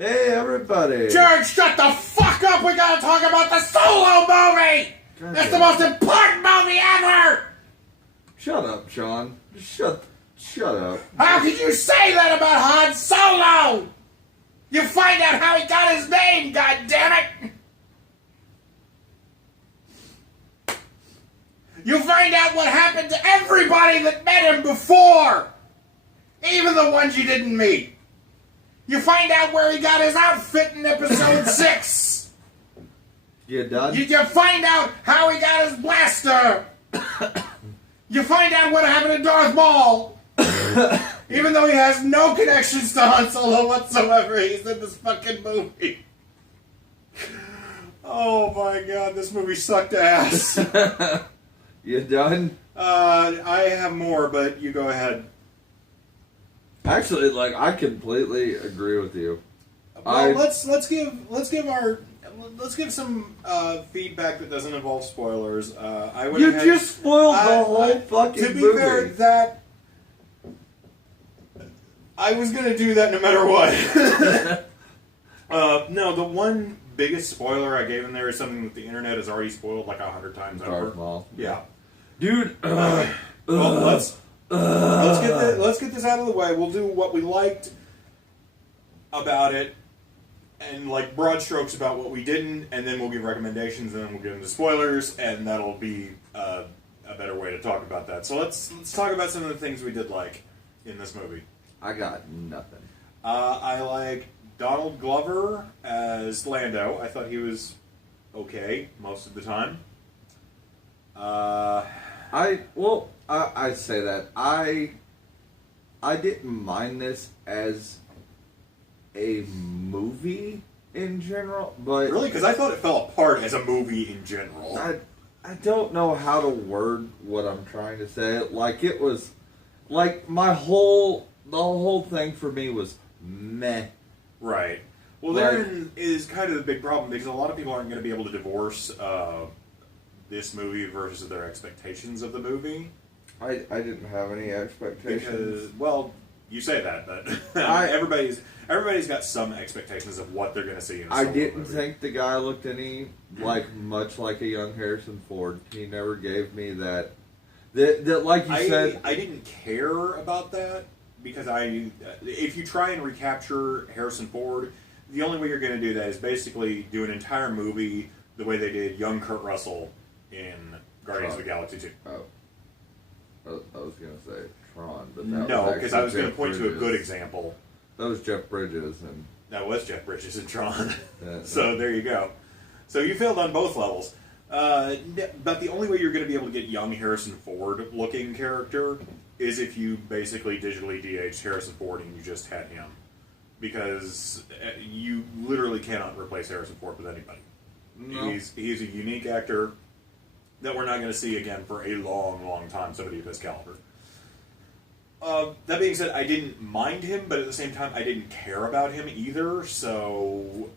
Hey, everybody! George, shut the fuck up! We gotta talk about the Solo movie! God It's the damn. most important movie ever! Shut up, Sean. Just shut up. How could you say that about Han Solo? You find out how he got his name, goddammit! You find out what happened to everybody that met him before! Even the ones you didn't meet. You find out where he got his outfit in episode 6. You done? You find out how he got his blaster. You find out what happened to Darth Maul. Even though he has no connections to Han Solo whatsoever, he's in this fucking movie. Oh my god, this movie sucked ass. You done? I have more, but you go ahead. Actually, like, I completely agree with you. Well, let's give some feedback that doesn't involve spoilers. I went You ahead- just spoiled the whole fucking To be movie. fair, that I was gonna do that no matter what. No, the one biggest spoiler I gave in there is something that the internet has already spoiled like 100 times over. Darth Maul. Yeah. Dude. Well, let's get this out of the way. We'll do what we liked about it, and like broad strokes about what we didn't, and then we'll give recommendations, and then we'll get into spoilers, and that'll be a better way to talk about that. So let's talk about some of the things we did like in this movie. I got nothing. I like Donald Glover as Lando. I thought he was okay most of the time. I say that. I didn't mind this as a movie in general, but Really? Because I thought it fell apart as a movie in general. I don't know how to word what I'm trying to say. Like, it was like the whole thing for me was meh. Right. Well, Like- therein is kind of the big problem, because a lot of people aren't going to be able to divorce this movie versus their expectations of the movie. I didn't have any expectations. Because, well, you say that, but everybody's got some expectations of what they're going to see in a I Solo didn't movie. think the guy looked much like a young Harrison Ford. He never gave me that like you said. I didn't care about that, because if you try and recapture Harrison Ford, the only way you're going to do that is basically do an entire movie the way they did young Kurt Russell in Guardians of the Galaxy 2. Oh. I was going to say Tron, but that No, was because I was going to Jeff point to a Bridges. good example. That was Jeff Bridges, and That was Jeff Bridges in Tron. Yeah. So there you go. So you failed on both levels. But the only way you're going to be able to get young Harrison Ford looking character is if you basically digitally DH Harrison Ford and you just had him. Because you literally cannot replace Harrison Ford with anybody. No. He's a unique actor that we're not going to see again for a long, long time, somebody of his caliber. That being said, I didn't mind him, but at the same time, I didn't care about him either, so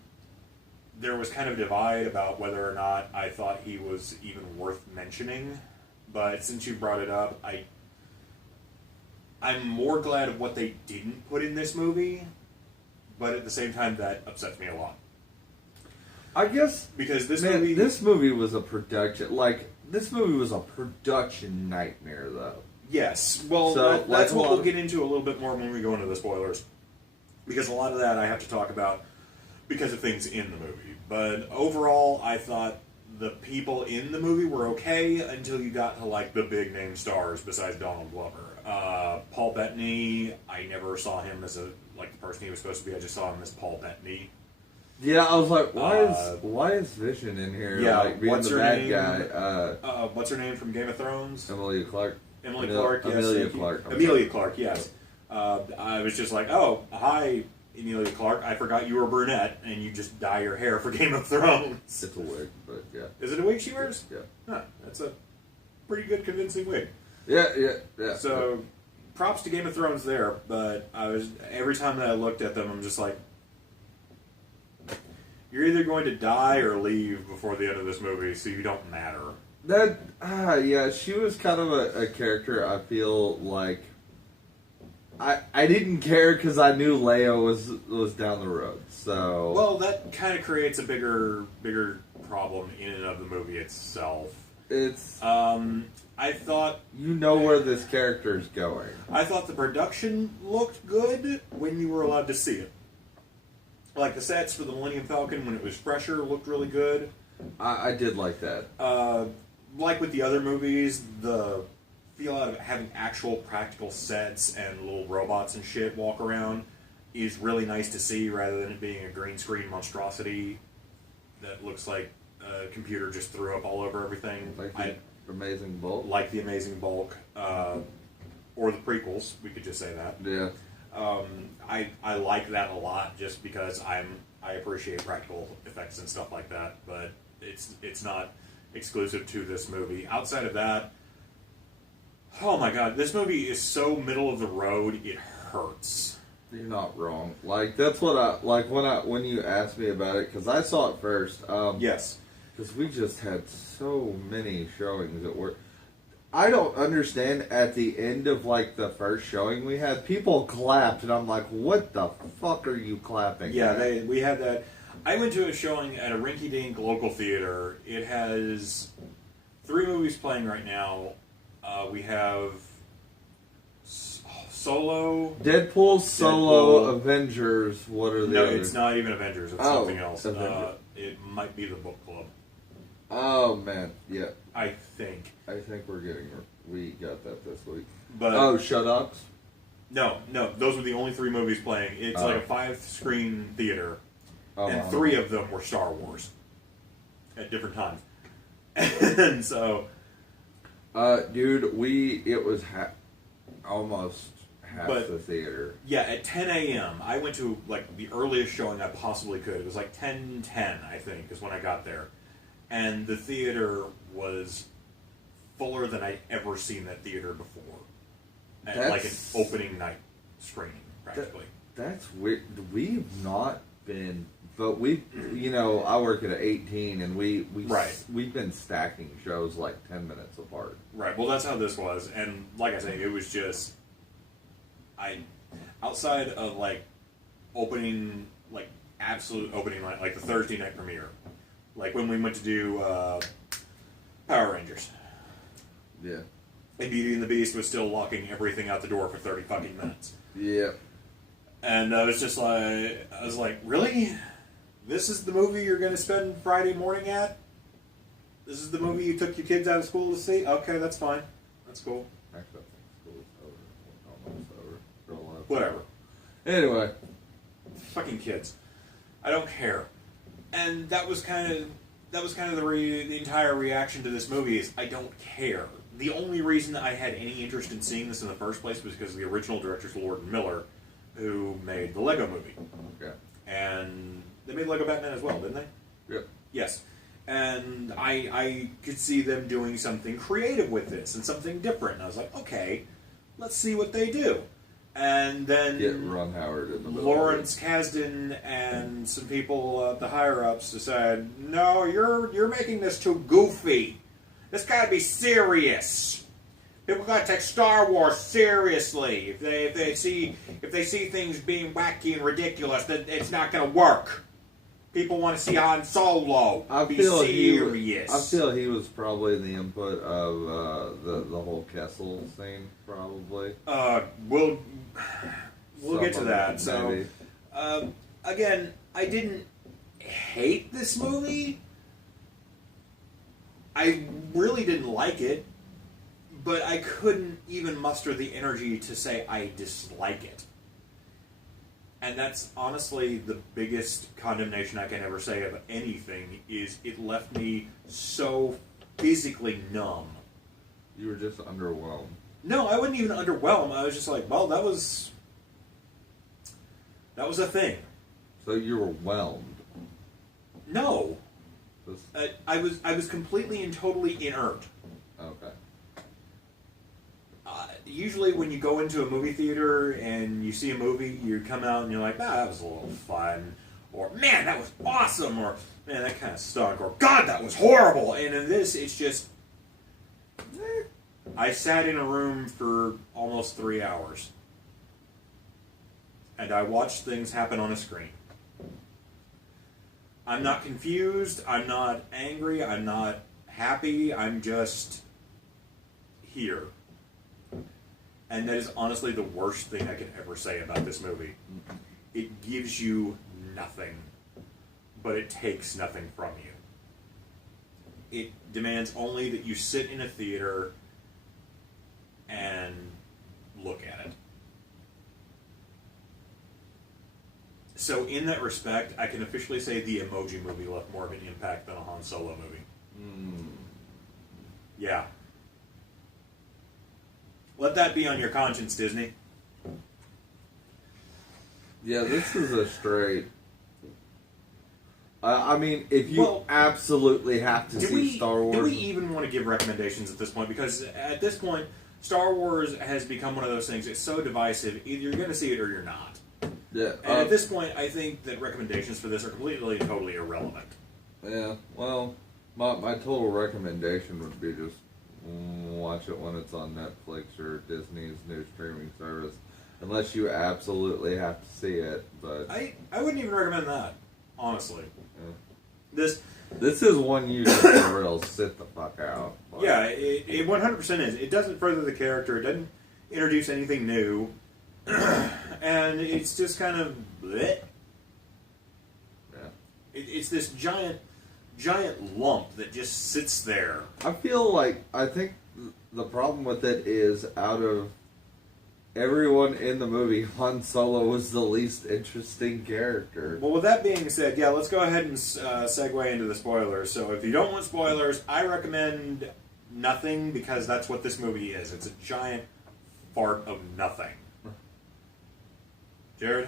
there was kind of a divide about whether or not I thought he was even worth mentioning. But since you brought it up, I'm more glad of what they didn't put in this movie, but at the same time, that upsets me a lot. I guess Because this man, movie... this movie was a production. Like, this movie was a production nightmare, though. Yes, well, So, that's like, what we'll get into a little bit more when we go into the spoilers. Because a lot of that I have to talk about because of things in the movie. But overall, I thought the people in the movie were okay until you got to, like, the big name stars besides Donald Glover. Paul Bettany, I never saw him as the person he was supposed to be. I just saw him as Paul Bettany. Yeah, I was like, why is Vision in here? Yeah, like being what's the her bad name? guy. What's her name from Game of Thrones? Emilia Clarke. Emily Clark, yes. Amelia thank you. Clarke. I'm Amelia sorry. Clark, yes. I was just like, oh, hi, Amelia Clark. I forgot you were a brunette and you just dye your hair for Game of Thrones. It's a wig, but yeah. Is it a wig she wears? Yeah. Huh, that's a pretty good convincing wig. Yeah. So, props to Game of Thrones there, but every time that I looked at them, I'm just like, you're either going to die or leave before the end of this movie, so you don't matter. Yeah, she was kind of a character I feel like I didn't care because I knew Leo was down the road. So Well, that kind of creates a bigger problem in and of the movie itself. it's I thought you know where this character is going. the production looked good when you were allowed to see it. Like the sets for the Millennium Falcon when it was fresher looked really good. I did like that. Like with the other movies, the feel out of having actual practical sets and little robots and shit walk around is really nice to see rather than it being a green screen monstrosity that looks like a computer just threw up all over everything. Like the Amazing Bulk. Like the Amazing Bulk, or the prequels, we could just say that. Yeah. I like that a lot just because I appreciate practical effects and stuff like that, but it's not exclusive to this movie. Outside of that, oh my god, this movie is so middle of the road, it hurts. You're not wrong. Like that's what I like when you asked me about it because I saw it first. Yes. Because we just had so many showings at work. I don't understand. At the end of like the first showing, we had people clapped, and I'm like, "What the fuck are you clapping?" Yeah, at? we had that. I went to a showing at a rinky-dink local theater. It has 3 movies playing right now. We have Solo. Deadpool, Solo, Deadpool. Avengers. What are the No, other? it's not even Avengers. It's Oh, something else. Avengers. It might be the book club. Oh man, yeah. I think. I think we got that this week. But Oh, Shut Ups. no, those were the only 3 movies playing. It's Oh. like a 5-screen theater, Oh, and wow. 3 of them were Star Wars at different times. And so, Dude, it was almost half But- the theater. yeah, at 10 a.m., I went to like the earliest showing I possibly could. It was like 10:10, I think, is when I got there, and the theater was fuller than I'd ever seen that theater before, at like an That's- opening night screening, practically. That's weird. We've not been, but I work at an 18, and we've been stacking shows like 10 minutes apart. Right. Well, that's how this was, and like I say, it was just outside of like opening, like absolute opening night, like the Thursday night premiere, like when we went to do Power Rangers, Yeah. and Beauty and the Beast was still locking everything out the door for 30 fucking minutes, Yeah. and I was like, really? This is the movie you're going to spend Friday morning at? This is the movie you took your kids out of school to see? Okay, that's fine. That's cool. Actually, I think school's over. Almost over. Roll up. Whatever. Anyway. Fucking kids. I don't care. And that was kind of the entire reaction to this movie is I don't care. The only reason I had any interest in seeing this in the first place was because the original director's Lord and Miller, who made the Lego Movie, Okay. and they made Lego Batman as well, didn't they? Yep. Yes. And I could see them doing something creative with this and something different. And I was like, okay, let's see what they do. And then Get Ron Howard in the middle. Lawrence Kasdan and some people at the higher ups decided, no, you're making this too goofy. This got to be serious. People got to take Star Wars seriously. If they see things being wacky and ridiculous, then it's not going to work. People want to see Han Solo. Be serious. I feel he was probably the input of the whole Kessel scene, probably. We'll get to Some that. of it, So, maybe. again, I didn't hate this movie. I really didn't like it, but I couldn't even muster the energy to say I dislike it. And that's honestly the biggest condemnation I can ever say of anything is it left me so physically numb. You were just underwhelmed. No, I wasn't even underwhelmed. I was just like, well, that was a thing. So you were whelmed. No, This- I was completely and totally inert. Okay. Usually when you go into a movie theater and you see a movie, you come out and you're like, that was a little fun. Or, man, that was awesome. Or, man, that kind of stunk. Or, God, that was horrible. And in this, it's just... I sat in a room for almost 3 hours. and I watch things happen on a screen. I'm not confused, I'm not angry, I'm not happy, I'm just here. And that is honestly the worst thing I could ever say about this movie. It gives you nothing, but it takes nothing from you. It demands only that you sit in a theater and look at it. So in that respect, I can officially say the Emoji Movie left more of an impact than a Han Solo movie. Yeah. Let that be on your conscience, Disney. Yeah, this is a straight... I mean, if you absolutely have to see Star Wars... Do we even want to give recommendations at this point? Because at this point, Star Wars has become one of those things, it's so divisive, either you're going to see it or you're not. Yeah, and at this point, I think that recommendations for this are completely and totally irrelevant. Yeah, well, my total recommendation would be just watch it when it's on Netflix or Disney's new streaming service, unless you absolutely have to see it. But I wouldn't even recommend that, honestly. Yeah. This is one you just for real sit the fuck out. Like, yeah, it 100% is. It doesn't further the character. It doesn't introduce anything new. And it's just kind of bleh. Yeah. It's this giant lump that just sits there. I think the problem with it is, out of everyone in the movie, Han Solo was the least interesting character. Well, with that being said, yeah, let's go ahead and segue into the spoilers. So if you don't want spoilers, I recommend nothing, because that's what this movie is. It's a giant fart of nothing. Jared?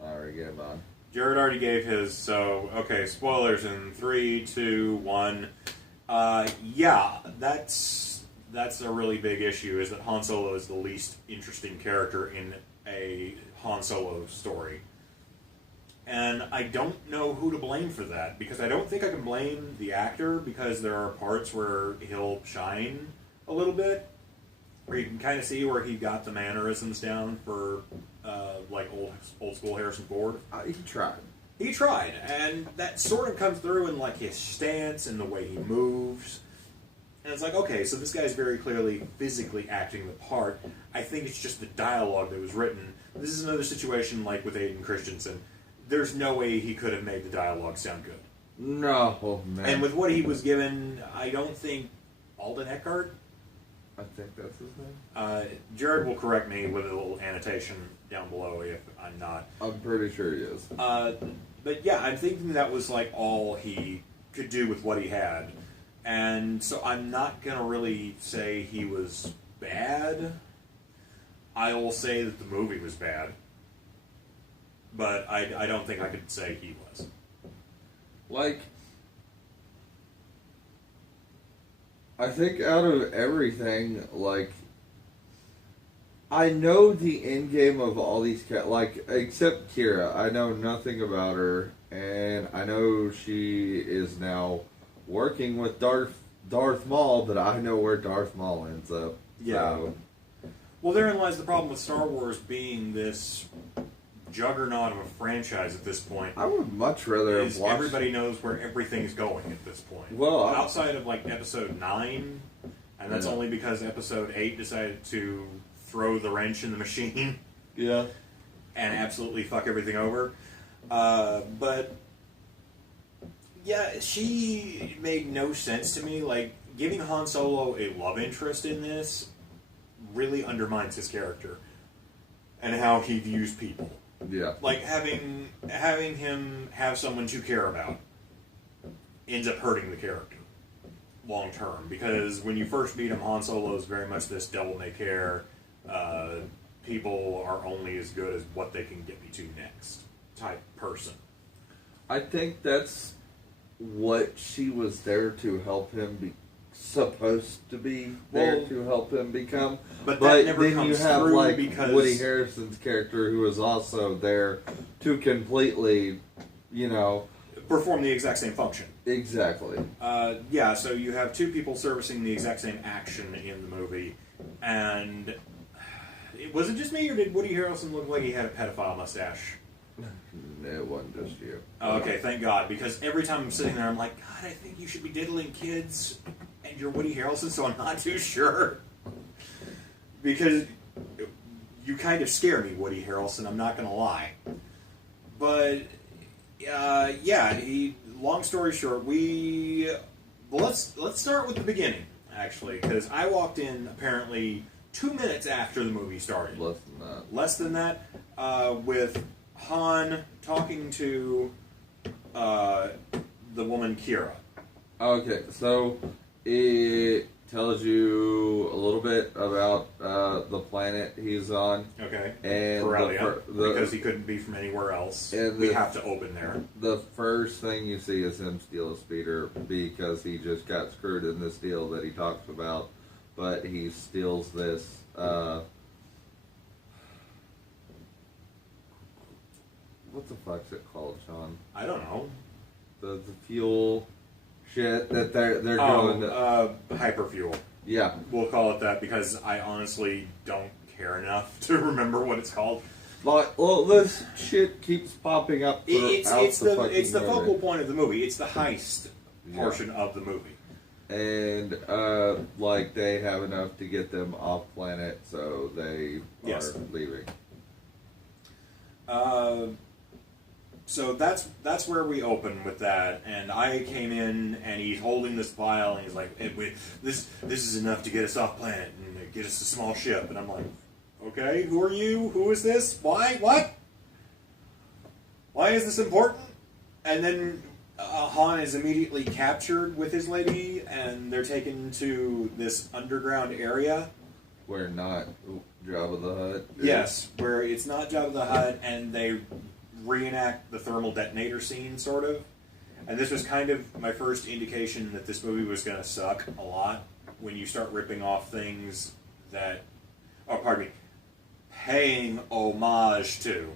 I already gave mine. Jared already gave his, so, okay, spoilers in 3, 2, 1. Yeah, that's a really big issue, is that Han Solo is the least interesting character in a Han Solo story. And I don't know who to blame for that, because I don't think I can blame the actor, because there are parts where he'll shine a little bit, where you can kind of see where he got the mannerisms down for, like, old school Harrison Ford. He tried. He tried, and that sort of comes through in, like, his stance and the way he moves. And it's like, okay, so this guy's very clearly physically acting the part. I think it's just the dialogue that was written. This is another situation like with Aiden Christensen. There's no way he could have made the dialogue sound good. No, man. And with what he was given, I don't think Alden Eckhart? I think that's his name. Jared will correct me with a little annotation down below if I'm not. I'm pretty sure he is. But yeah, I'm thinking that was like all he could do with what he had. And so I'm not going to really say he was bad. I will say that the movie was bad. But I don't think I could say he was. Like, I think out of everything, like, I know the end game of all these like, except Kira. I know nothing about her, and I know she is now working with Darth Maul, but I know where Darth Maul ends up. Yeah. So. Well, therein lies the problem with Star Wars being this juggernaut of a franchise at this point. I would much rather have watched... Everybody knows where everything's going at this point. Well, outside of like Episode 9, and that's only because Episode 8 decided to throw the wrench in the machine. Yeah. And absolutely fuck everything over. But yeah, she made no sense to me. Like, giving Han Solo a love interest in this really undermines his character and how he views people. Yeah. Like, having him have someone to care about ends up hurting the character long term, because when you first meet him, Han Solo is very much this devil may care, people are only as good as what they can get me to next type person. I think that's what she was there to help him be. Supposed to be there to help him become, but that never then comes you have through like because Woody Harrelson's character, who is also there to completely, perform the exact same function. Exactly. Yeah, so you have two people servicing the exact same action in the movie, and Was it just me, or did Woody Harrelson look like he had a pedophile mustache? It wasn't just you. Oh, okay, thank God, because every time I'm sitting there, I'm like, God, I think you should be diddling kids, and you're Woody Harrelson, so I'm not too sure. Because you kind of scare me, Woody Harrelson, I'm not going to lie. But, yeah, long story short, let's start with the beginning, actually, because I walked in, apparently, 2 minutes after the movie started. Less than that. With Han talking to the woman Kira. Okay, so it tells you a little bit about the planet he's on. Okay. And Corellia, because he couldn't be from anywhere else. And we have to open there. The first thing you see is him steal a speeder because he just got screwed in this deal that he talks about. But he steals this. What the fuck's it called, Sean? I don't know. The fuel shit that they're going to... hyperfuel. Yeah. We'll call it that because I honestly don't care enough to remember what it's called. But, well, this shit keeps popping up It's the focal point of the movie. It's the heist portion of the movie. And, like, they have enough to get them off planet, so they are leaving. So that's where we open with that, and I came in, and he's holding this vial, and he's like, "This is enough to get us off planet and get us a small ship." And I'm like, "Okay, who are you? Who is this? Why? What? Why is this important?" And then Han is immediately captured with his lady, and they're taken to this underground area. Where not Jabba the Hutt? Yes, where it's not Jabba the Hutt, and they reenact the thermal detonator scene, sort of. And this was kind of my first indication that this movie was going to suck a lot when you start ripping off things that, paying homage to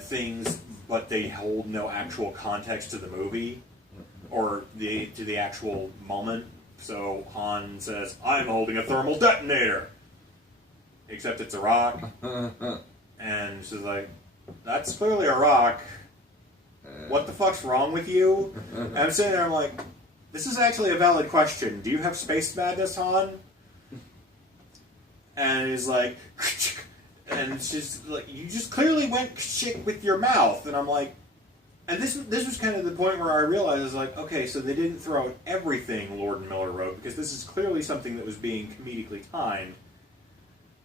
things, but they hold no actual context to the movie or to the actual moment. So Han says, "I'm holding a thermal detonator," except it's a rock, and she's like, "That's clearly a rock. What the fuck's wrong with you?" And I'm sitting there, I'm like, this is actually a valid question. Do you have space madness, Han? And he's like, and she's like, "You just clearly went shit with your mouth." And I'm like, and this was kind of the point where I realized, like, okay, so they didn't throw out everything Lord and Miller wrote, because this is clearly something that was being comedically timed,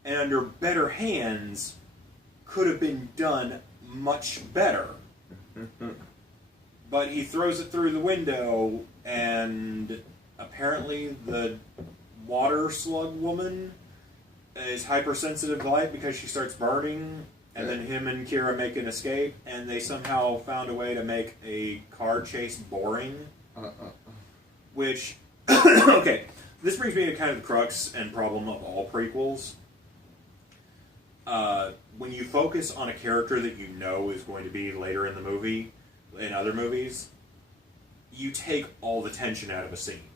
and under better hands could have been done much better. But he throws it through the window, and apparently the water slug woman is hypersensitive to light because she starts burning, and then him and Kira make an escape, and they somehow found a way to make a car chase boring. Which, okay, this brings me to kind of the crux and problem of all prequels. When you focus on a character that you know is going to be later in the movie, in other movies, you take all the tension out of a scene.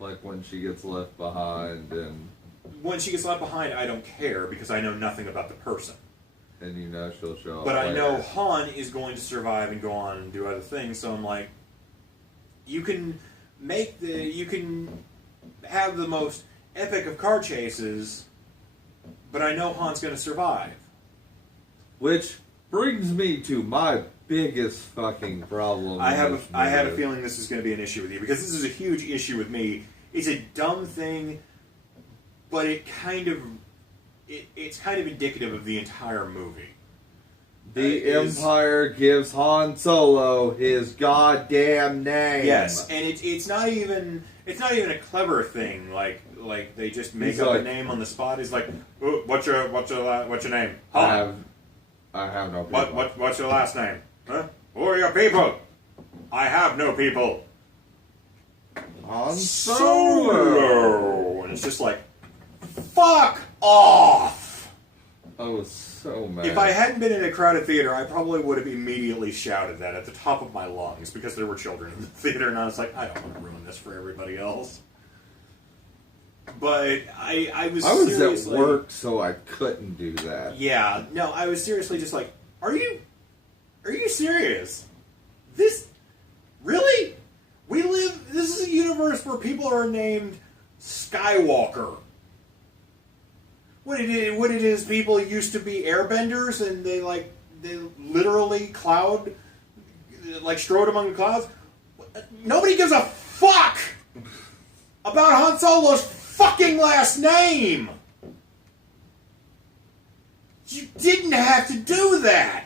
Like when she gets left behind, and when she gets left behind, I don't care because I know nothing about the person. And you know she'll show up. But later. I know Han is going to survive and go on and do other things, so I'm like, you can have the most epic of car chases, but I know Han's going to survive. Which brings me to my biggest fucking problem. I had a feeling this is going to be an issue with you, because this is a huge issue with me. It's a dumb thing, but it's kind of indicative of the entire movie. The Empire gives Han Solo his goddamn name. Yes, and it's not even a clever thing. Like they just make up a name on the spot. He's like, "Ooh, what's your name?" Han. I have no people. What's your last name? Huh? Who are your people? I have no people. Han Solo. And it's just like, fuck off. I was so mad. If I hadn't been in a crowded theater, I probably would have immediately shouted that at the top of my lungs, because there were children in the theater, and I was like, I don't want to ruin this for everybody else. But I was I was at seriously, work, so I couldn't do that. Yeah, no, I was seriously just like, are you serious? This, really? This is a universe where people are named Skywalker. What it is, people used to be airbenders and they literally strode among the clouds. Nobody gives a fuck about Han Solo's fucking last name. You didn't have to do that.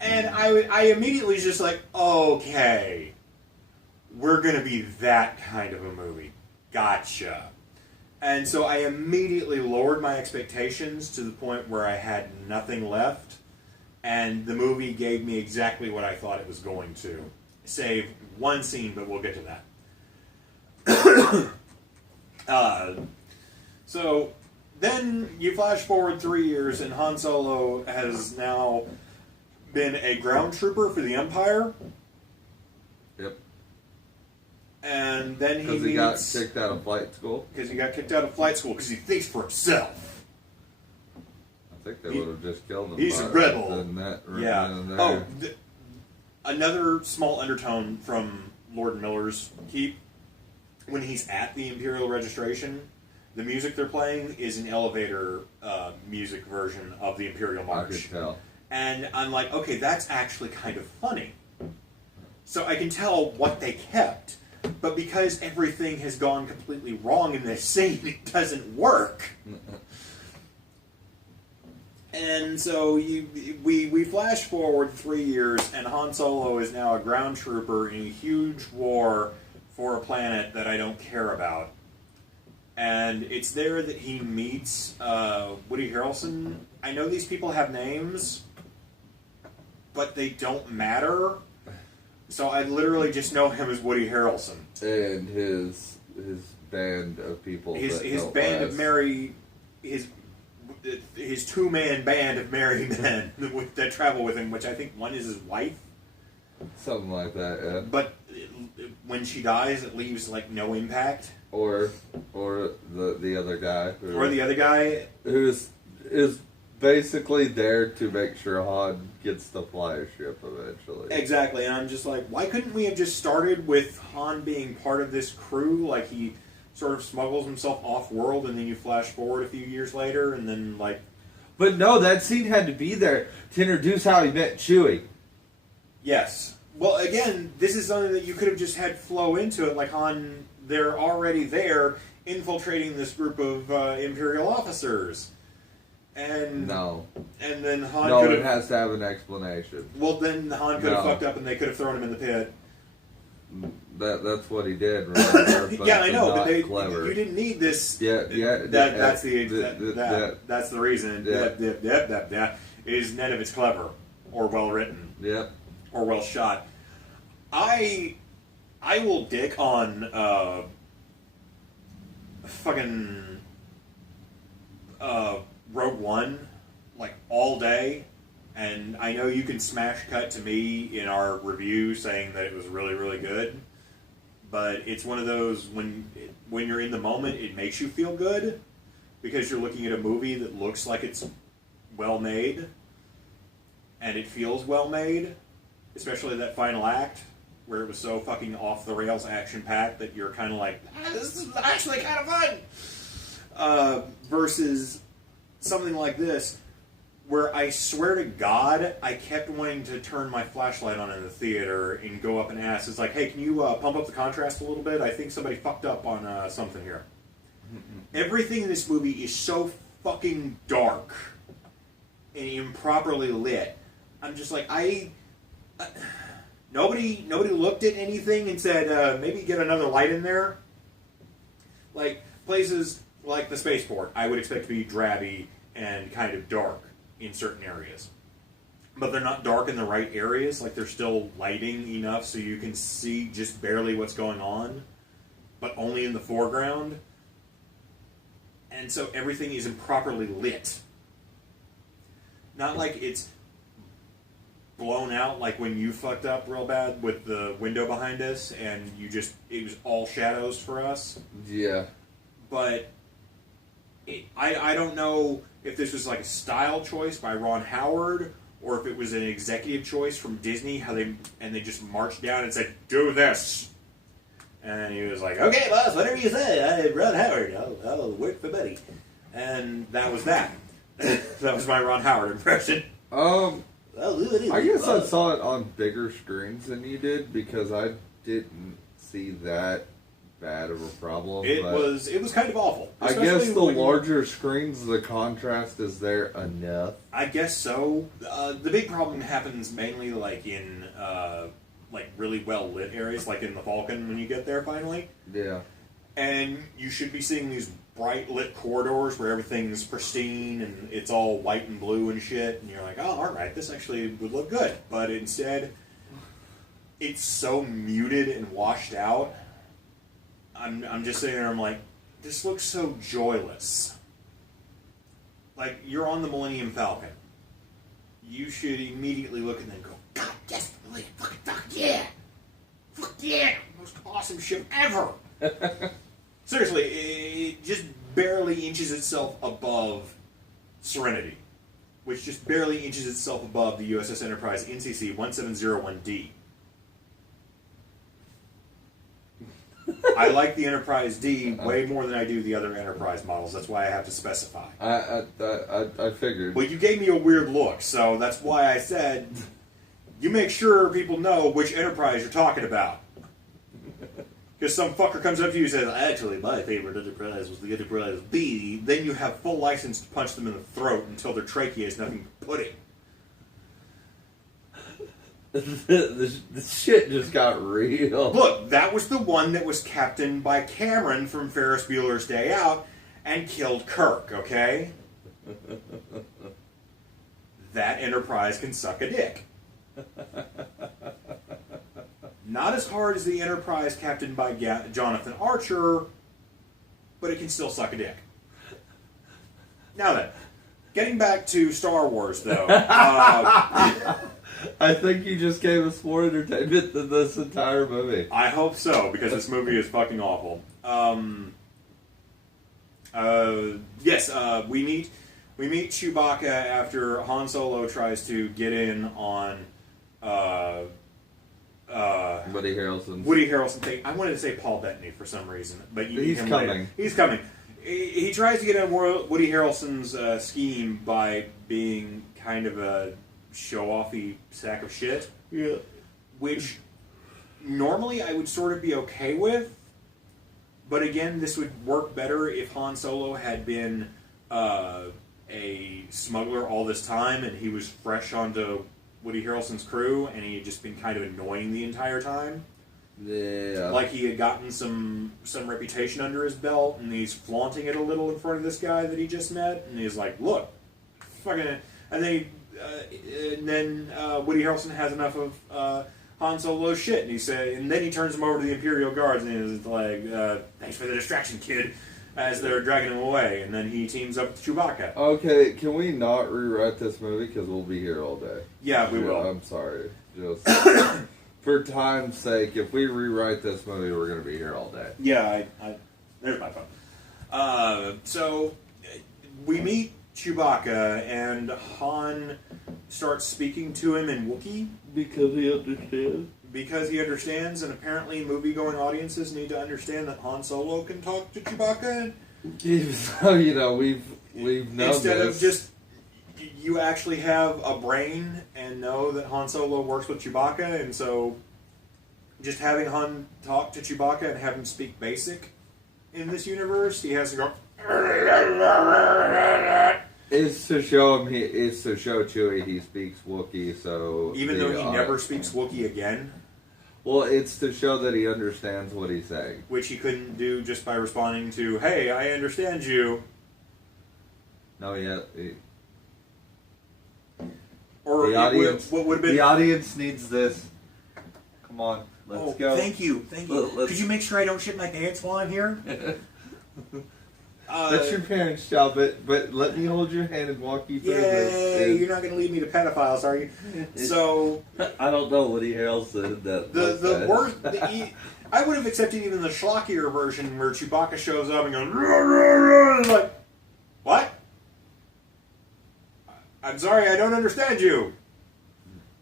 And I immediately was just like, okay, we're going to be that kind of a movie. Gotcha. And so I immediately lowered my expectations to the point where I had nothing left. And the movie gave me exactly what I thought it was going to. Save one scene, but we'll get to that. So then you flash forward 3 years, and Han Solo has now been a ground trooper for the Empire. Yep. And then Because he got kicked out of flight school. Because he got kicked out of flight school because he thinks for himself. I think they would have just killed him. He's a rebel. Yeah. Another small undertone from Lord Miller's keep. When he's at the Imperial registration, the music they're playing is an elevator music version of the Imperial March. I could tell. And I'm like, okay, that's actually kind of funny. So I can tell what they kept. But because everything has gone completely wrong in this scene, it doesn't work. And so we flash forward 3 years, and Han Solo is now a ground trooper in a huge war for a planet that I don't care about. And it's there that he meets Woody Harrelson. I know these people have names, but they don't matter. So I literally just know him as Woody Harrelson. And his band of people. His band of merry... His two-man band of merry men that travel with him, which I think one is his wife. Something like that, yeah. But when she dies, it leaves, no impact. Or the other guy. Or the other guy. Who is basically there to make sure Han gets to fly a ship eventually. Exactly, and I'm just like, why couldn't we have just started with Han being part of this crew? Like, he sort of smuggles himself off-world, and then you flash forward a few years later, and then, But no, that scene had to be there to introduce how he met Chewie. Yes. Well, again, this is something that you could have just had flow into it, like Han, they're already there, infiltrating this group of Imperial officers. And and then Han could have... it has to have an explanation. Well, then Han could have fucked up and they could have thrown him in the pit. That's what he did, right? Yeah, I know, but clever. You didn't need this. Yeah. That's the reason. Yeah. Is none of it's clever or well written. Yep. Or well shot. I will dick on fucking Rogue One all day. And I know you can smash cut to me in our review saying that it was really, really good. But it's one of those, when you're in the moment, it makes you feel good. Because you're looking at a movie that looks like it's well made. And it feels well made. Especially that final act, where it was so fucking off-the-rails action-packed that you're kind of like, this is actually kind of fun! Versus something like this, where I swear to God, I kept wanting to turn my flashlight on in the theater and go up and ask. It's like, hey, can you pump up the contrast a little bit? I think somebody fucked up on something here. Everything in this movie is so fucking dark and improperly lit. I'm just like, nobody looked at anything and said, maybe get another light in there. Like, places like the spaceport, I would expect to be drabby and kind of dark in certain areas. But they're not dark in the right areas. Like, they're still lighting enough so you can see just barely what's going on, but only in the foreground. And so everything is improperly lit. Not like it's blown out like when you fucked up real bad with the window behind us and it was all shadows for us. Yeah. but I don't know if this was like a style choice by Ron Howard or if it was an executive choice from Disney. They just marched down and said, "Do this," and he was like, "Okay, boss, whatever you say. I'm Ron Howard. I'll work for Buddy," and that was that. That was my Ron Howard impression. I guess I saw it on bigger screens than you did because I didn't see that bad of a problem. It was kind of awful. I guess the larger screens, the contrast is there enough. I guess so. The big problem happens mainly like in like really well lit areas, like in the Falcon when you get there finally. Yeah. And you should be seeing these bright lit corridors where everything's pristine and it's all white and blue and shit, and you're like, oh, all right, this actually would look good. But instead, it's so muted and washed out. I'm just sitting there, I'm like, this looks so joyless. Like, you're on the Millennium Falcon. You should immediately look and then go, God, yes, fuck yeah, most awesome ship ever. Seriously, it just barely inches itself above Serenity, which just barely inches itself above the USS Enterprise NCC 1701D. I like the Enterprise D way more than I do the other Enterprise models. That's why I have to specify. I figured. Well, you gave me a weird look, so that's why I said, you make sure people know which Enterprise you're talking about. Because some fucker comes up to you and says, actually, my favorite Enterprise was the Enterprise B. Then you have full license to punch them in the throat until their trachea is nothing but pudding. The shit just got real. Look, that was the one that was captained by Cameron from Ferris Bueller's Day Out and killed Kirk, okay? That Enterprise can suck a dick. Not as hard as the Enterprise captained by Jonathan Archer, but it can still suck a dick. Now then, getting back to Star Wars, though. I think you just gave us more entertainment than this entire movie. I hope so, because this movie is fucking awful. Yes, we meet Chewbacca after Han Solo tries to get in on Woody Harrelson. Woody Harrelson. I wanted to say Paul Bettany for some reason, but you He's him coming. Later. He's coming. He tries to get in Woody Harrelson's scheme by being kind of a show-offy sack of shit. Yeah. Which normally I would sort of be okay with, but again, this would work better if Han Solo had been a smuggler all this time and he was fresh onto Woody Harrelson's crew and he had just been kind of annoying the entire time. Yeah. Like he had gotten some reputation under his belt and he's flaunting it a little in front of this guy that he just met, and he's like, look, fucking... And then Woody Harrelson has enough of Han Solo's shit, and then he turns him over to the Imperial Guards, and he's like, "Thanks for the distraction, kid," as they're dragging him away, and then he teams up with Chewbacca. Okay, can we not rewrite this movie because we'll be here all day? Yeah, we will. I'm sorry, just for time's sake. If we rewrite this movie, we're gonna be here all day. Yeah, there's my phone. So we meet Chewbacca, and Han starts speaking to him in Wookiee. Because he understands. Because he understands, and apparently movie-going audiences need to understand that Han Solo can talk to Chewbacca. So, we've known Instead this. of just, you actually have a brain and know that Han Solo works with Chewbacca, and so just having Han talk to Chewbacca and have him speak basic in this universe, he has to go... It's to show Chewie he speaks Wookiee, so... Even though he never speaks Wookiee again? Well, it's to show that he understands what he's saying. Which he couldn't do just by responding to, "Hey, I understand you." No, yeah. Or the audience, what would have been... The audience needs this. Come on, let's go. Thank you. Could you make sure I don't shit my pants while I'm here? That's your parents' job, but let me hold your hand and walk you through this. Yay! You're not going to lead me to pedophiles, are you? So I don't know Woody Harrelson. the worst. I would have accepted even the schlockier version where Chewbacca shows up and goes, "Rah, rah, rah," and like, what? I'm sorry, I don't understand you.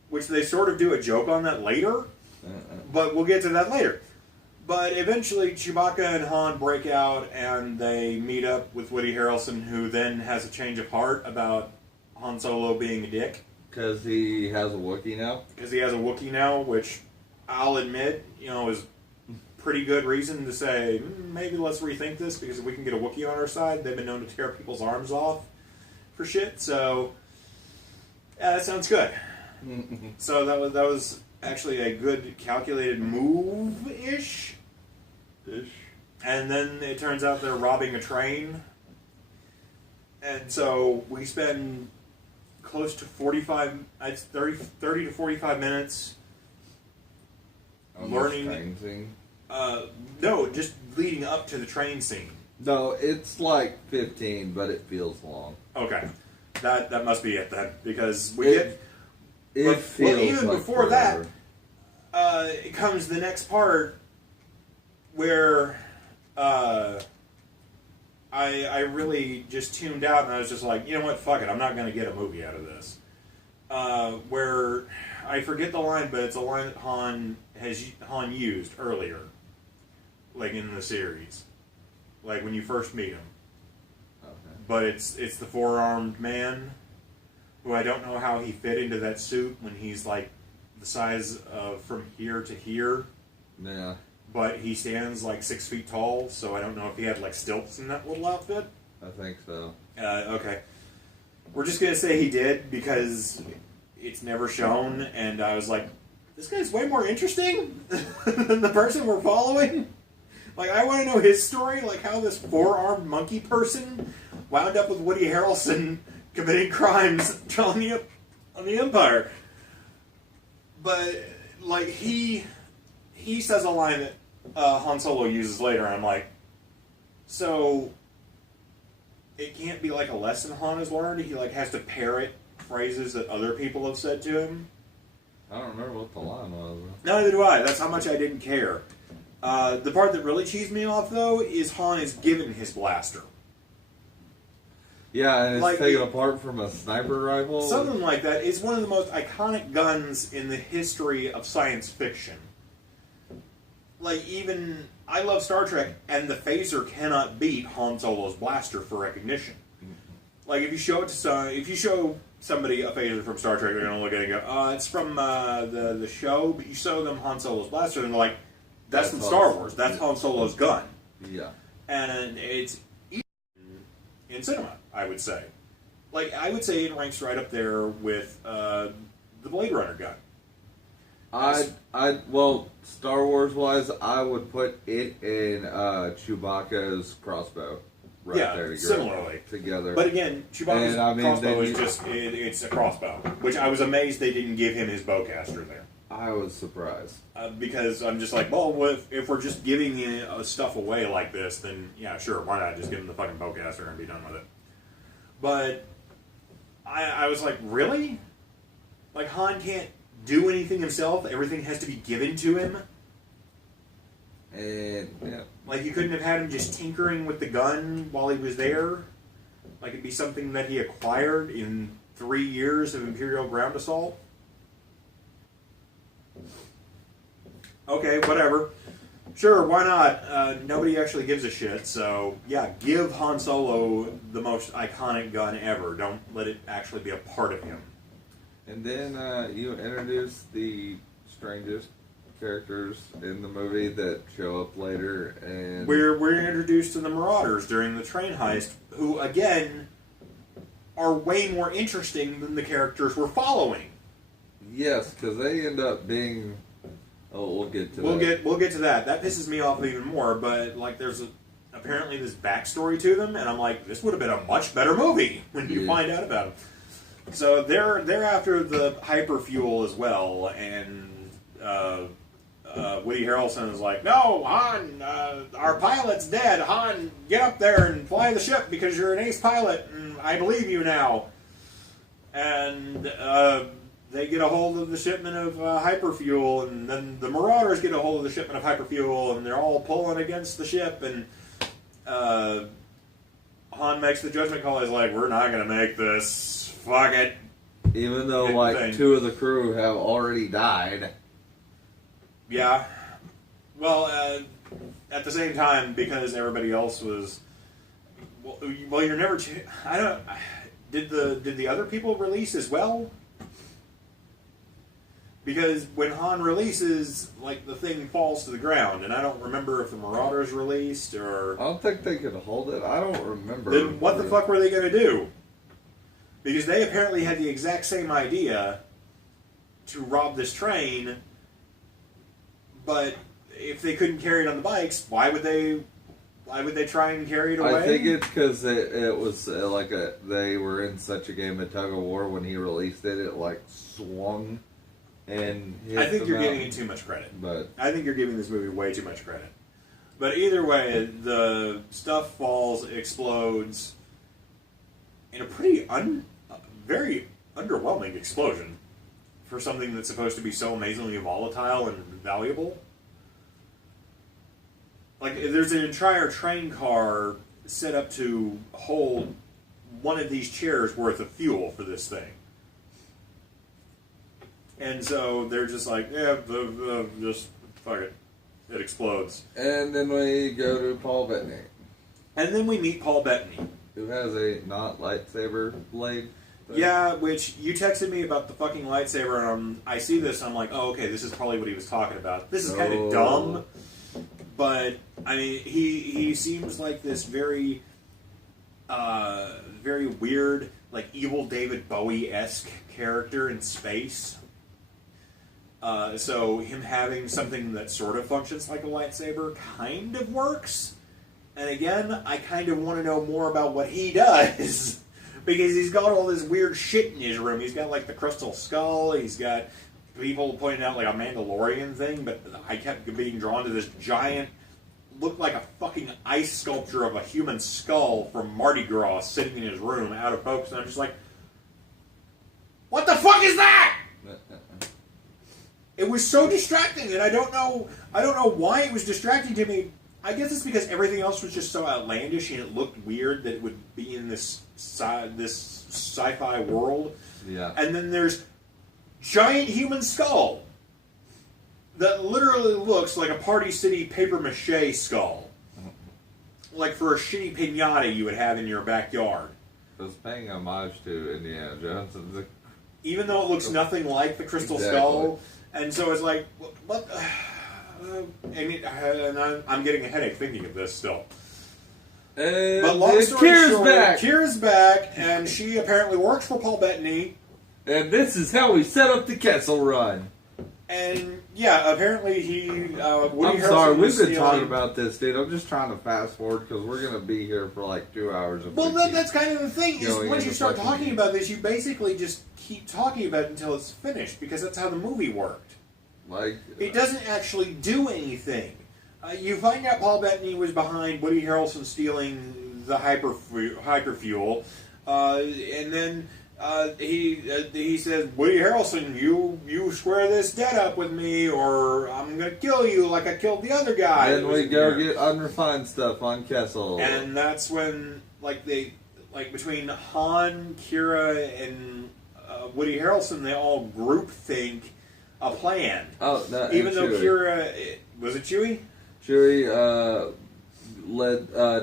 Which they sort of do a joke on that later, but we'll get to that later. But eventually, Chewbacca and Han break out, and they meet up with Woody Harrelson, who then has a change of heart about Han Solo being a dick. Because he has a Wookiee now? Because he has a Wookiee now, which I'll admit, is pretty good reason to say, maybe let's rethink this, because if we can get a Wookiee on our side, they've been known to tear people's arms off for shit, so yeah, that sounds good. So that was actually a good calculated move-ish. And then it turns out they're robbing a train. And so we spend close to 30 to 45 minutes On learning. this train scene? No, just leading up to the train scene. No, it's like 15, but it feels long. Okay. That must be it then. Because we get... It feels even like before forever. that, it comes the next part where I really just tuned out and I was just like, you know what, fuck it, I'm not going to get a movie out of this. Where I forget the line, but it's a line that Han used earlier, like in the series, like when you first meet him. Okay. But it's the four-armed man, who I don't know how he fit into that suit when he's like the size of from here to here. Yeah. But he stands like 6 feet tall, so I don't know if he had like stilts in that little outfit. I think so. Okay. We're just going to say he did because it's never shown, and I was like, this guy's way more interesting than the person we're following. Like, I want to know his story, like how this four-armed monkey person wound up with Woody Harrelson committing crimes on the Empire. But, like, he says a line that Han Solo uses later, and I'm like, so it can't be like a lesson Han has learned? He, like, has to parrot phrases that other people have said to him? I don't remember what the line was. Neither do I. That's how much I didn't care. The part that really cheesed me off, though, is Han is given his blaster. Yeah, and it's Like, taken apart from a sniper rifle. Something like that. It's one of the most iconic guns in the history of science fiction. Like, even... I love Star Trek, and the phaser cannot beat Han Solo's blaster for recognition. Like, if you show somebody a phaser from Star Trek, they're going to look at it and go, it's from the show, but you show them Han Solo's blaster, and they're like, that's from Star Wars. That's Han Solo's gun. Yeah. And it's in cinema, I would say. Like, I would say it ranks right up there with the Blade Runner gun. Well, Star Wars wise, I would put it in Chewbacca's crossbow. Right Yeah, there similarly. together. But again, Chewbacca's And, I mean, crossbow they- is just, it's a crossbow. Which I was amazed they didn't give him his bowcaster there. I was surprised. Because I'm just like, well, if we're just giving stuff away like this, then yeah, sure, why not just give him the fucking bowcaster and be done with it? But I was like, really? Like, Han can't do anything himself? Everything has to be given to him? And, yeah. Like, you couldn't have had him just tinkering with the gun while he was there? Like, it'd be something that he acquired in 3 years of Imperial ground assault? Okay, whatever. Sure, why not? Nobody actually gives a shit, so yeah, give Han Solo the most iconic gun ever. Don't let it actually be a part of him. And then you introduce the strangest characters in the movie that show up later, and We're introduced to the Marauders during the train heist, who, again, are way more interesting than the characters we're following. yes, because they end up being. Oh, we'll get to that. We'll get to that. That pisses me off even more. But like, there's apparently this backstory to them, and I'm like, this would have been a much better movie when you find out about them. So they're after the hyperfuel as well, and Woody Harrelson is like, no, Han, our pilot's dead. Han, get up there and fly the ship because you're an ace pilot, and I believe you now. And they get a hold of the shipment of hyperfuel, and then the Marauders get a hold of the shipment of hyperfuel, and they're all pulling against the ship, and Han makes the judgment call. He's like, we're not going to make this. Fuck it. Even though, Good like, thing. 2 of the crew have already died. Yeah. Well, at the same time, because everybody else was... Well, you're never... I don't... Did the other people release as well? Because when Han releases, like, the thing falls to the ground, and I don't remember if the Marauders released, or... I don't think they could hold it. I don't remember. Then what the fuck were they going to do? Because they apparently had the exact same idea to rob this train, but if they couldn't carry it on the bikes, why would they try and carry it away? I think it's because it was they were in such a game of tug of war when he released it. It like swung and hit I think the you're mountain. giving it too much credit. But I think you're giving this movie way too much credit. But either way, the stuff falls, explodes in a pretty very underwhelming explosion for something that's supposed to be so amazingly volatile and valuable. Like, there's an entire train car set up to hold one of these chairs worth of fuel for this thing. And so they're just like, yeah, just fuck it. It explodes. and then we go to Paul Bettany, And then we meet Paul Bettany. who has a not lightsaber blade. thing. Yeah, which you texted me about the fucking lightsaber, and I see this, and I'm like, oh, okay, this is probably what he was talking about. This is kind of dumb, but, I mean, he seems like this very, very weird, like, evil David Bowie-esque character in space. So him having something that sort of functions like a lightsaber kind of works. And again, I kind of want to know more about what he does. Because he's got all this weird shit in his room. He's got, like, the crystal skull. He's got people pointing out, like, a Mandalorian thing. But I kept being drawn to this giant, looked like a fucking ice sculpture of a human skull from Mardi Gras sitting in his room out of focus. And I'm just like, what the fuck is that? It was so distracting, and I don't know why it was distracting to me. I guess it's because everything else was just so outlandish, and it looked weird that it would be in this sci-fi world. Yeah. And then there's giant human skull that literally looks like a Party City papier-mâché skull, like for a shitty piñata you would have in your backyard. It was paying homage to Indiana Jones. Even though it looks nothing like the crystal skull. And so it's like, what? And I'm getting a headache thinking of this still. And But long story Kira's short, back. Kira's back, and she apparently works for Paul Bettany. And this is how we set up the Kessel Run. And yeah, apparently he. Woody I'm Harrelson sorry, we've was been stealing- talking about this, dude. I'm just trying to fast forward because we're going to be here for like 2 hours. Well, that's kind of the thing. Is Going once you into start fucking- talking about this, you basically just keep talking about it until it's finished, because that's how the movie worked. like It doesn't actually do anything. You find out Paul Bettany was behind Woody Harrelson stealing the hyperfuel, and then he says, Woody Harrelson, you square this debt up with me, or I'm gonna kill you like I killed the other guy. Then we go get unrefined stuff on Kessel. And that's when, between Han, Kira, and Woody Harrelson, they all group think a plan. Oh, no, Even though Chewie. Kira, was it Chewie? Chewie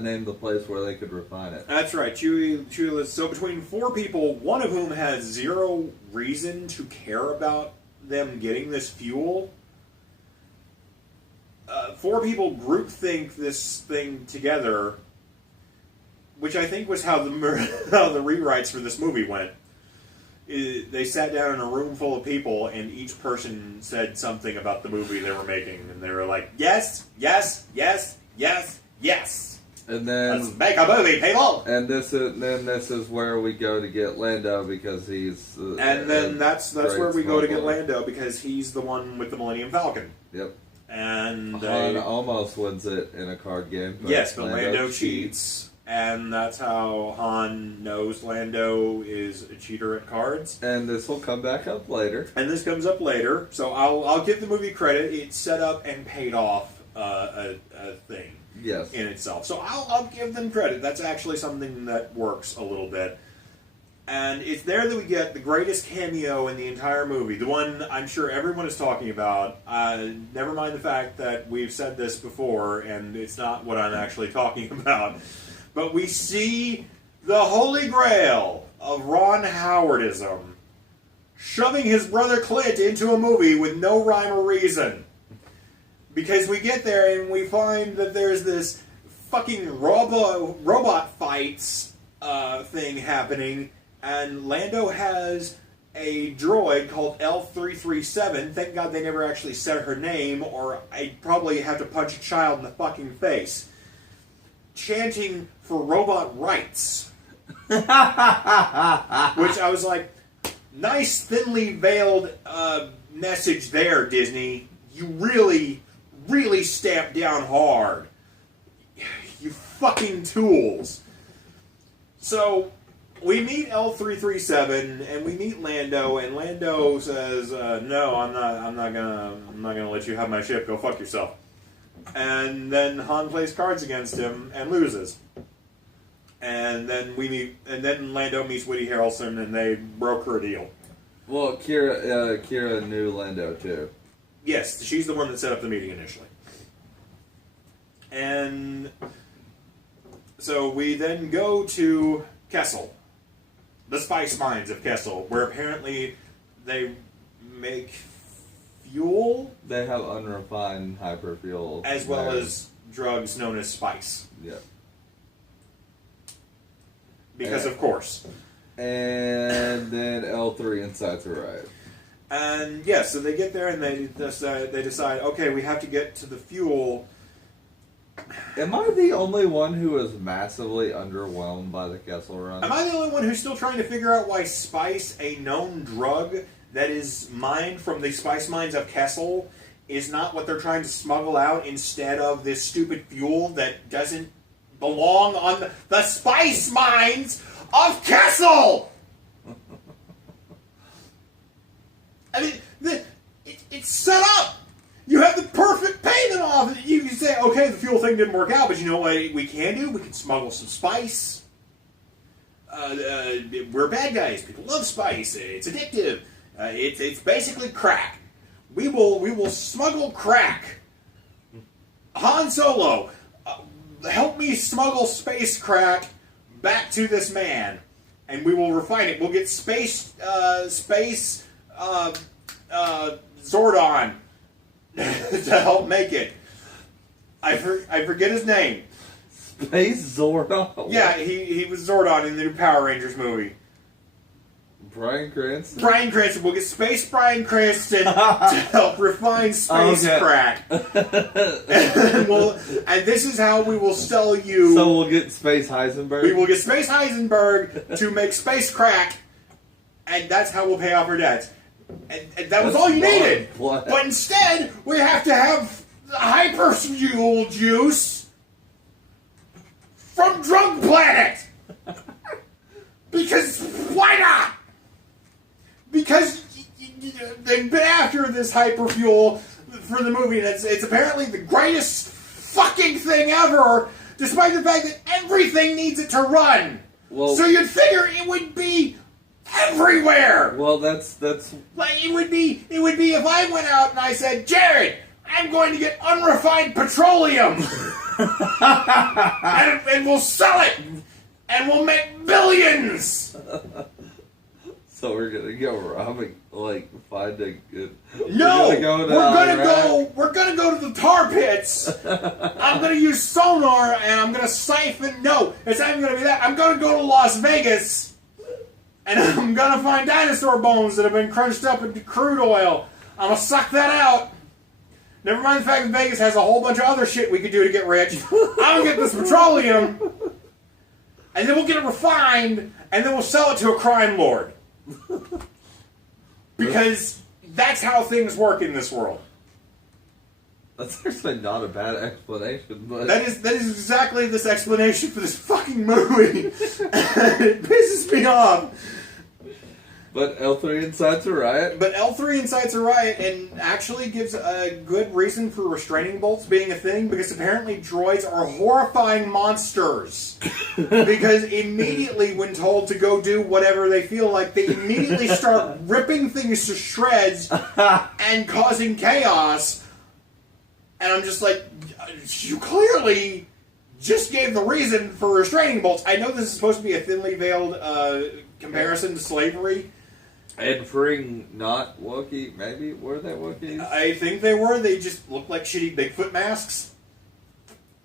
named the place where they could refine it. That's right, Chewie was. So between 4 people, one of whom has zero reason to care about them getting this fuel, 4 people groupthink this thing together, which I think was how the rewrites for this movie went. They sat down in a room full of people, and each person said something about the movie they were making, and they were like, yes, yes, yes, yes, yes. And Let's then make a movie, people! and this is where we go to get Lando because he's And then that's great where we go to get smuggler. Lando, because he's the one with the Millennium Falcon. Yep. And Han almost wins it in a card game. But yes, but Lando cheats. and that's how Han knows Lando is a cheater at cards. And this will come back up later. And this comes up later, so I'll give the movie credit. It set up and paid off a thing Yes. in itself. So I'll give them credit. That's actually something that works a little bit. And it's there that we get the greatest cameo in the entire movie. The one I'm sure everyone is talking about. Never mind the fact that we've said this before, and it's not what I'm actually talking about. But we see the holy grail of Ron Howardism shoving his brother Clint into a movie with no rhyme or reason. Because we get there and we find that there's this fucking robot fights thing happening, and Lando has a droid called L337. Thank God they never actually said her name, or I'd probably have to punch a child in the fucking face. Chanting for robot rights. Which I was like, nice thinly veiled message there, Disney. You really, really stamped down hard. You fucking tools. So we meet L337 and we meet Lando, and Lando says, "No, I'm not gonna let you have my ship. Go fuck yourself." And then Han plays cards against him and loses. And then Lando meets Woody Harrelson, and they broker a deal. Well, Kira knew Lando too. Yes, she's the one that set up the meeting initially. And so we then go to Kessel, the spice mines of Kessel, where apparently they make fuel. They have unrefined hyperfuel. As well as drugs known as spice. Yeah. Because of course. And then L3 Insights arrive. And yeah, so they get there and they decide, okay, we have to get to the fuel. Am I the only one who is massively underwhelmed by the Kessel Run? Am I the only one who's still trying to figure out why spice, a known drug that is mined from the spice mines of Kessel, is not what they're trying to smuggle out instead of this stupid fuel that doesn't belong on the spice mines of Kessel? I mean, it's set up. You have the perfect payment off. You can say, okay, the fuel thing didn't work out, but you know what we can do? We can smuggle some spice. We're bad guys. People love spice. It's addictive. It's basically crack. We will smuggle crack. Han Solo, help me smuggle space crack back to this man, and we will refine it. We'll get space Zordon to help make it. I forget his name. Space Zordon? Yeah, he was Zordon in the new Power Rangers movie. Bryan Cranston? Bryan Cranston. We'll get Space Bryan Cranston to help refine space crack. And this is how we will sell you... So we'll get Space Heisenberg? We will get Space Heisenberg to make space crack, and that's how we'll pay off our debts. And that was all you needed. What? But instead, we have to have hyperfuel juice from Drug Planet. Because why not? Because they've been after this hyperfuel for the movie, and it's apparently the greatest fucking thing ever, despite the fact that everything needs it to run. Well, so you'd figure it would be everywhere. Well, that's like it would be if I went out and I said, Jared, I'm going to get unrefined petroleum, and we'll sell it, and we'll make billions. So we're gonna go robbing, find a good. No, we're gonna go to the tar pits. I'm gonna use sonar and I'm gonna siphon. No, it's not even gonna be that. I'm gonna go to Las Vegas and I'm gonna find dinosaur bones that have been crunched up into crude oil. I'm gonna suck that out. Never mind the fact that Vegas has a whole bunch of other shit we could do to get rich. I'm gonna get this petroleum, and then we'll get it refined, and then we'll sell it to a crime lord. Because that's how things work in this world. That's actually not a bad explanation, but That is exactly this explanation for this fucking movie. And it pisses me off. But L3 incites a riot. But L3 incites a riot and actually gives a good reason for restraining bolts being a thing, because apparently droids are horrifying monsters. Because immediately when told to go do whatever they feel like, they immediately start ripping things to shreds and causing chaos. And I'm just like, you clearly just gave the reason for restraining bolts. I know this is supposed to be a thinly veiled comparison to slavery. And freeing not Wookiee, maybe? Were they Wookiees? I think they were. They just looked like shitty Bigfoot masks.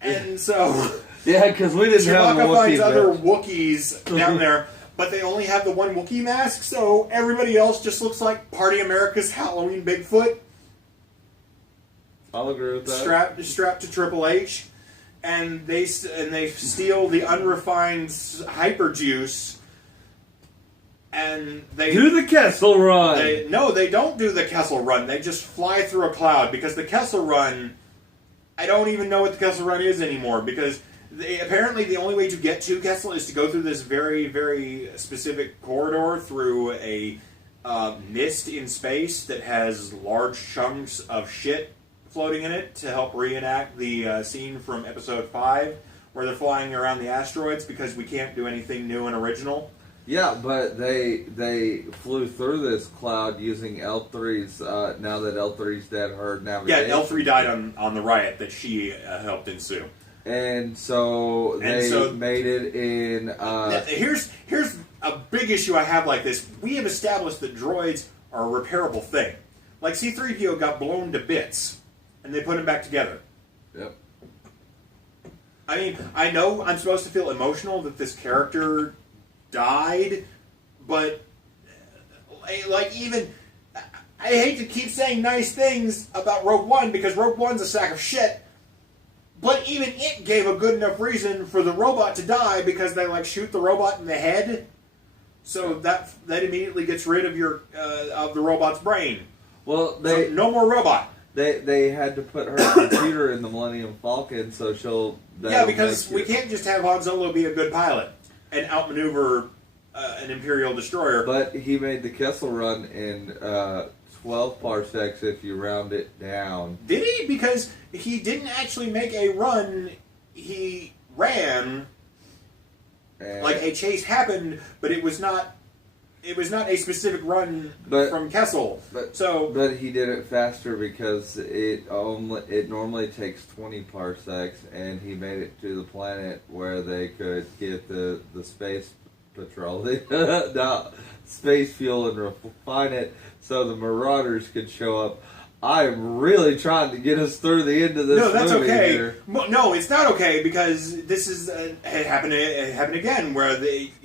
And so... Yeah, because we didn't have a Chewbacca finds Wookiee other match. Wookiees down there, but they only have the one Wookiee mask, so everybody else just looks like Party America's Halloween Bigfoot. I'll agree with that. Strapped to Triple H. And they steal the unrefined hyper juice. And they Do the Kessel Run! No, they don't do the Kessel Run. They just fly through a cloud, because the Kessel Run, I don't even know what the Kessel Run is anymore, because apparently the only way to get to Kessel is to go through this very, very specific corridor through a mist in space that has large chunks of shit floating in it to help reenact the scene from Episode 5 where they're flying around the asteroids, because we can't do anything new and original. Yeah, but they flew through this cloud using L3's, now that L3's dead, her navigation. Yeah, L3 died on the riot that she helped ensue. And so they made it in... Here's a big issue I have like this. We have established that droids are a repairable thing. Like C-3PO got blown to bits, and they put him back together. Yep. I mean, I know I'm supposed to feel emotional that this character died, but like, even I hate to keep saying nice things about Rogue One, because Rogue One's a sack of shit, but even it gave a good enough reason for the robot to die, because they like shoot the robot in the head, so that immediately gets rid of your of the robot's brain. Well, So no more robot. They had to put her computer in the Millennium Falcon, so Yeah, because we can't just have Han Solo be a good pilot and outmaneuver an Imperial destroyer. But he made the Kessel Run in 12 parsecs if you round it down. Did he? Because he didn't actually make a run. He ran. And Like a chase happened, but it was not. It was not a specific run from Kessel. But he did it faster because it normally takes 20 parsecs, and he made it to the planet where they could get the space petroleum, space fuel, and refine it so the Marauders could show up. I am really trying to get us through the end of this movie. No, that's okay. Here. No, it's not okay, because this is it happened again, where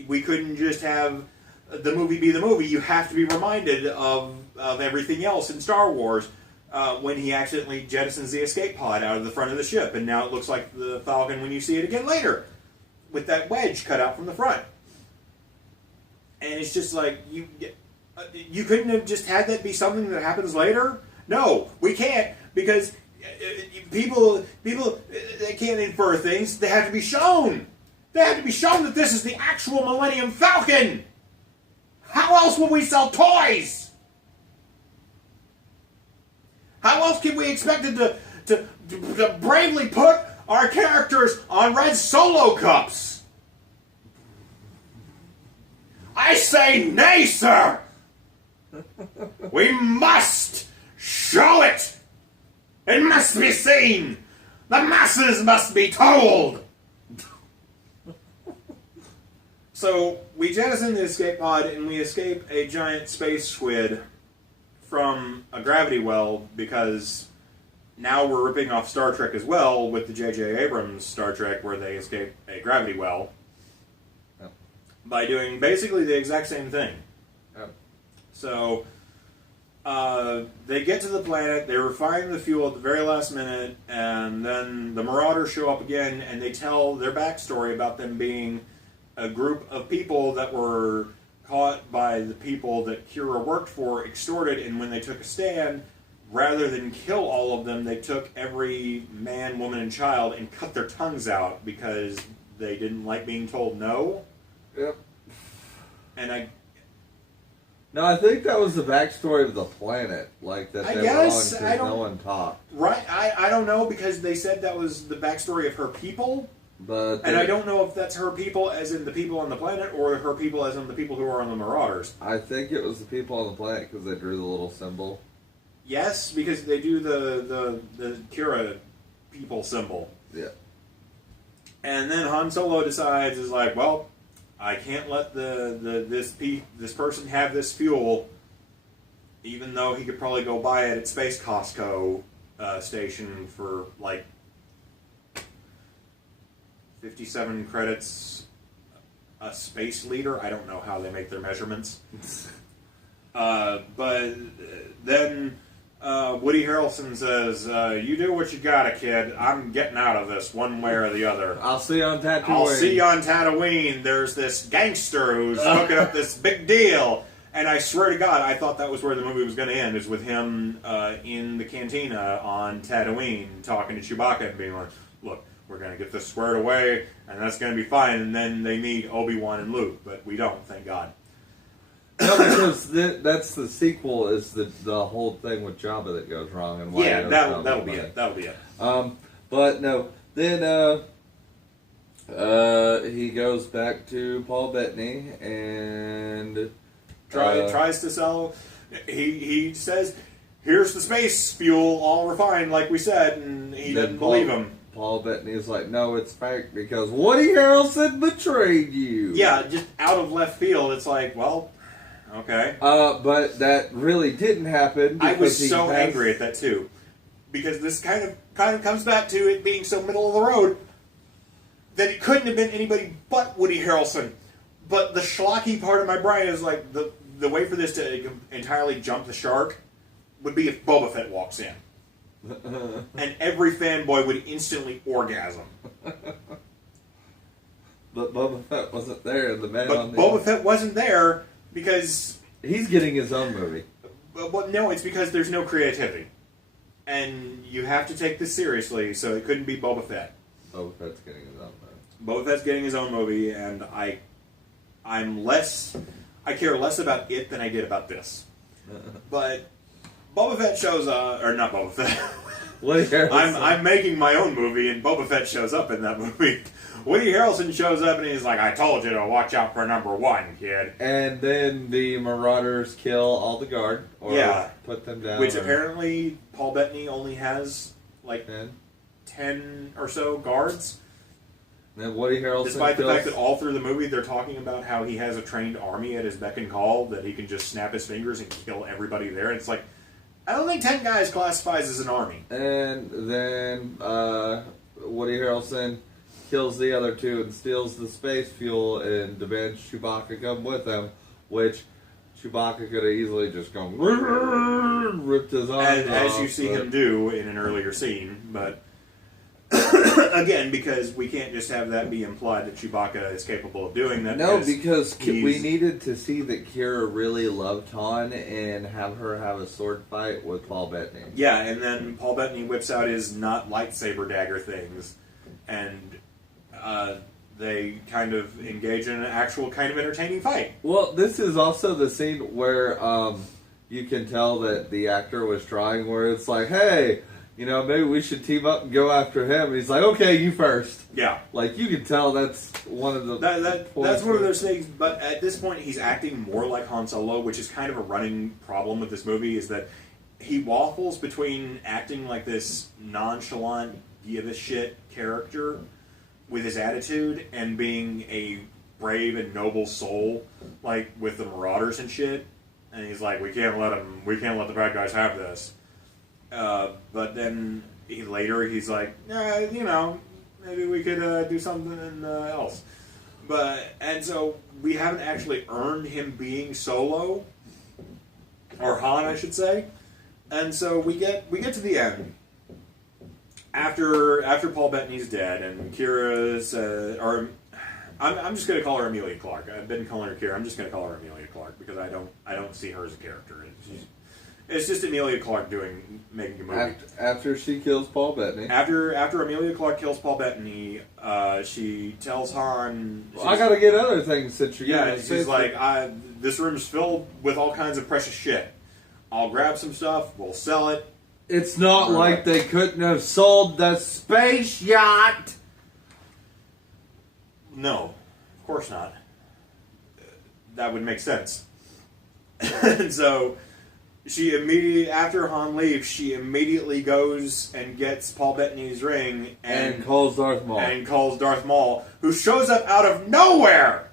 we couldn't just have the movie be the movie. You have to be reminded of everything else in Star Wars when he accidentally jettisons the escape pod out of the front of the ship, and now it looks like the Falcon when you see it again later, with that wedge cut out from the front. And it's just like, you couldn't have just had that be something that happens later? No, we can't, because people they can't infer things. They have to be shown. They have to be shown that this is the actual Millennium Falcon. How else will we sell toys? How else can we expect it to bravely put our characters on red Solo cups? I say nay, sir! We must show it! It must be seen! The masses must be told! So, we jettison the escape pod, and we escape a giant space squid from a gravity well, because now we're ripping off Star Trek as well with the J.J. Abrams Star Trek, where they escape a gravity well by doing basically the exact same thing. So, they get to the planet, they refine the fuel at the very last minute, and then the Marauders show up again, and they tell their backstory about them being a group of people that were caught by the people that Kira worked for, extorted, and when they took a stand, rather than kill all of them, they took every man, woman, and child and cut their tongues out because they didn't like being told no. Yep. And I think that was the backstory of the planet, like that they were on because no one talked. Right, I don't know, because they said that was the backstory of her people, and I don't know if that's her people as in the people on the planet, or her people as in the people who are on the Marauders. I think it was the people on the planet because they drew the little symbol. Yes, because they do the Kira people symbol. Yeah. And then Han Solo decides, is like, well, I can't let this person have this fuel, even though he could probably go buy it at Space Costco station for like 57 credits a space liter. I don't know how they make their measurements. But then Woody Harrelson says, you do what you gotta, kid. I'm getting out of this one way or the other. I'll see you on Tatooine. I'll see you on Tatooine. There's this gangster who's hooking up this big deal. And I swear to God, I thought that was where the movie was going to end, is with him in the cantina on Tatooine talking to Chewbacca and being like, look, we're going to get this squared away, and that's going to be fine. And then they meet Obi-Wan and Luke, but we don't, thank God. No, because that's the sequel, is the whole thing with Jabba that goes wrong. And why that'll be it. That'll be it. But no, then he goes back to Paul Bettany and tries to sell. He says, "Here's the space fuel, all refined, like we said," and he doesn't believe him. Paul Bettany is like, "No, it's fake because Woody Harrelson betrayed you." Yeah, just out of left field. It's like, well, okay. But that really didn't happen. I was so angry at that too, because this kind of comes back to it being so middle of the road that it couldn't have been anybody but Woody Harrelson. But the schlocky part of my brain is like, the way for this to entirely jump the shark would be if Boba Fett walks in. And every fanboy would instantly orgasm. But Boba Fett wasn't there. Boba Fett wasn't there because he's getting his own movie. Well, no, it's because there's no creativity. And you have to take this seriously, so it couldn't be Boba Fett. Boba Fett's getting his own movie. Boba Fett's getting his own movie, and I care less about it than I did about this. But Boba Fett shows up, or not Boba Fett. I'm making my own movie, and Boba Fett shows up in that movie. Woody Harrelson shows up, and he's like, "I told you to watch out for number one, kid." And then the Marauders kill all the guard, or put them down. Which apparently Paul Bettany only has like 10 or so guards. And Woody Harrelson, despite the fact that all through the movie they're talking about how he has a trained army at his beck and call, that he can just snap his fingers and kill everybody there. And it's like, I don't think 10 guys classifies as an army. And then Woody Harrelson kills the other two and steals the space fuel and demands Chewbacca come with him, which Chewbacca could have easily just gone ripped his arm off. As you see him do in an earlier scene, but again, because we can't just have that be implied that Chewbacca is capable of doing that. No, because we needed to see that Kira really loved Han and have her have a sword fight with Paul Bettany. Yeah, and then Paul Bettany whips out his not lightsaber dagger things, and they kind of engage in an actual kind of entertaining fight. Well, this is also the scene where you can tell that the actor was trying, where it's like, hey, you know, maybe we should team up and go after him. And he's like, okay, you first. Yeah. Like, you can tell that's one of the... That's one of those things, but at this point he's acting more like Han Solo, which is kind of a running problem with this movie, is that he waffles between acting like this nonchalant, give-a-shit character with his attitude and being a brave and noble soul, like with the Marauders and shit. And he's like, we can't let the bad guys have this. But then later he's like, you know, maybe we could do something else. And so we haven't actually earned him being Solo, or Han, I should say. And so we get to the end. After Paul Bettany's dead and Kira's, I'm just going to call her Emilia Clarke. I've been calling her Kira. I'm just going to call her Emilia Clarke because I don't see her as a character. It's just Emilia Clarke making a movie. After she kills Paul Bettany. After Emilia Clarke kills Paul Bettany, she tells Han... Well, I gotta get other things that you're Yeah, gonna say. she's like, this room's filled with all kinds of precious shit. I'll grab some stuff, we'll sell it. It's not like they couldn't have sold the space yacht! No, of course not. That would make sense. And so, after Han leaves, she immediately goes and gets Paul Bettany's ring And calls Darth Maul. And calls Darth Maul, who shows up out of nowhere!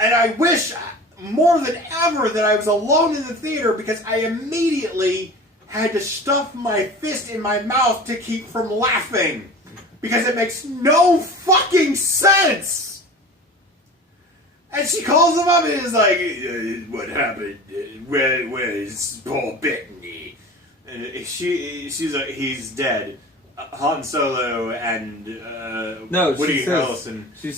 And I wish more than ever that I was alone in the theater because I immediately had to stuff my fist in my mouth to keep from laughing. Because it makes no fucking sense! And she calls him up and is like, what happened? Where's Paul Bettany? And she's like, he's dead. Han Solo and Woody Harrelson. She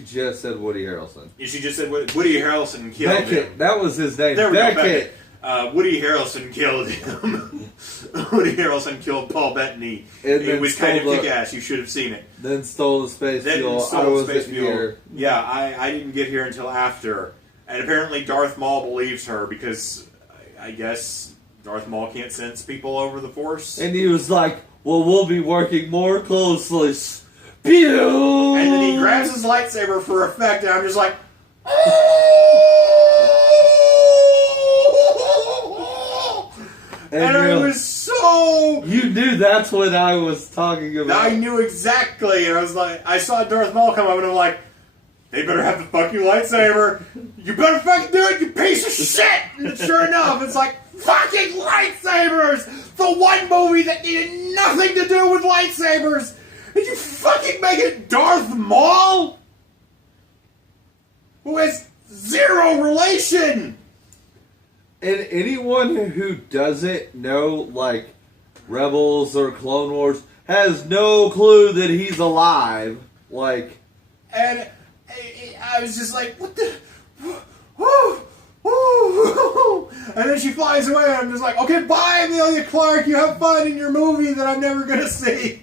just said Woody Harrelson. She just said Woody Harrelson killed him. That was his name. There we go. Beckett. Woody Harrelson killed him. Woody Harrelson killed Paul Bettany. It was kind of kick-ass. You should have seen it. Then stole the space fuel. Yeah, I didn't get here until after. And apparently Darth Maul believes her because I guess Darth Maul can't sense people over the Force. And he was like, well, we'll be working more closely. Pew! And then he grabs his lightsaber for effect, and I'm just like, and I was so... You knew that's what I was talking about. I knew exactly, and I was like, I saw Darth Maul come up, and I'm like, they better have the fucking lightsaber. You better fucking do it, you piece of shit! And sure enough, it's like, fucking lightsabers! The one movie that needed nothing to do with lightsabers! And you fucking make it Darth Maul? Who has zero relation! And anyone who doesn't know, like, Rebels or Clone Wars has no clue that he's alive. Like... And I was just like, what the... Woo! Woo! And then she flies away, and I'm just like, okay, bye, Emilia Clarke, you have fun in your movie that I'm never going to see.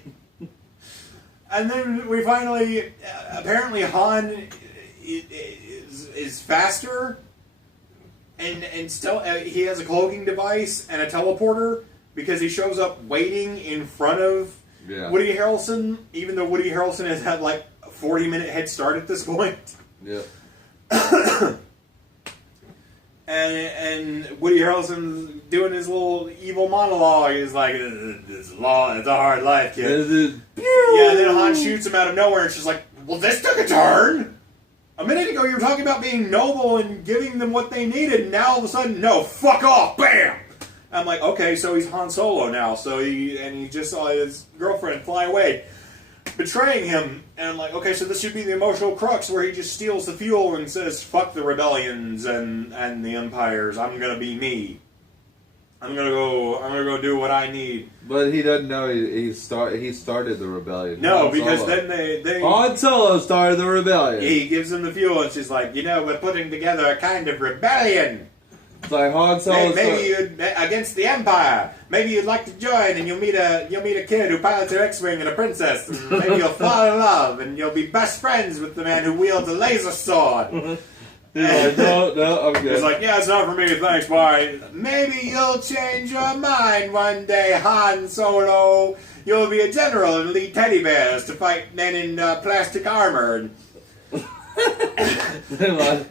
And then we finally... apparently Han is faster... And still, he has a cloaking device and a teleporter because he shows up waiting in front of Woody Harrelson, even though Woody Harrelson has had like a 40-minute head start at this point. Yeah. and Woody Harrelson's doing his little evil monologue. He's like, it's a hard life, kid. Yeah, and then Han shoots him out of nowhere, and she's like, well, this took a turn! A minute ago, you were talking about being noble and giving them what they needed, and now all of a sudden, no, fuck off, bam! I'm like, okay, so he's Han Solo now, he just saw his girlfriend fly away, betraying him, and I'm like, okay, so this should be the emotional crux where he just steals the fuel and says, fuck the rebellions and the empires, I'm gonna be me. I'm gonna go do what I need. But he doesn't know he started the rebellion. No, because then they Han Solo started the rebellion. He gives them the fuel, and she's like, we're putting together a kind of rebellion. It's like Han Solo. Maybe you'd against the Empire. Maybe you'd like to join, and you'll meet a kid who pilots an X-wing and a princess, and maybe you'll fall in love, and you'll be best friends with the man who wields a laser sword. Like, no, I'm good. He's like, yeah, it's not for me, thanks, bye. Maybe you'll change your mind one day, Han Solo. You'll be a general and lead teddy bears to fight men in plastic armor.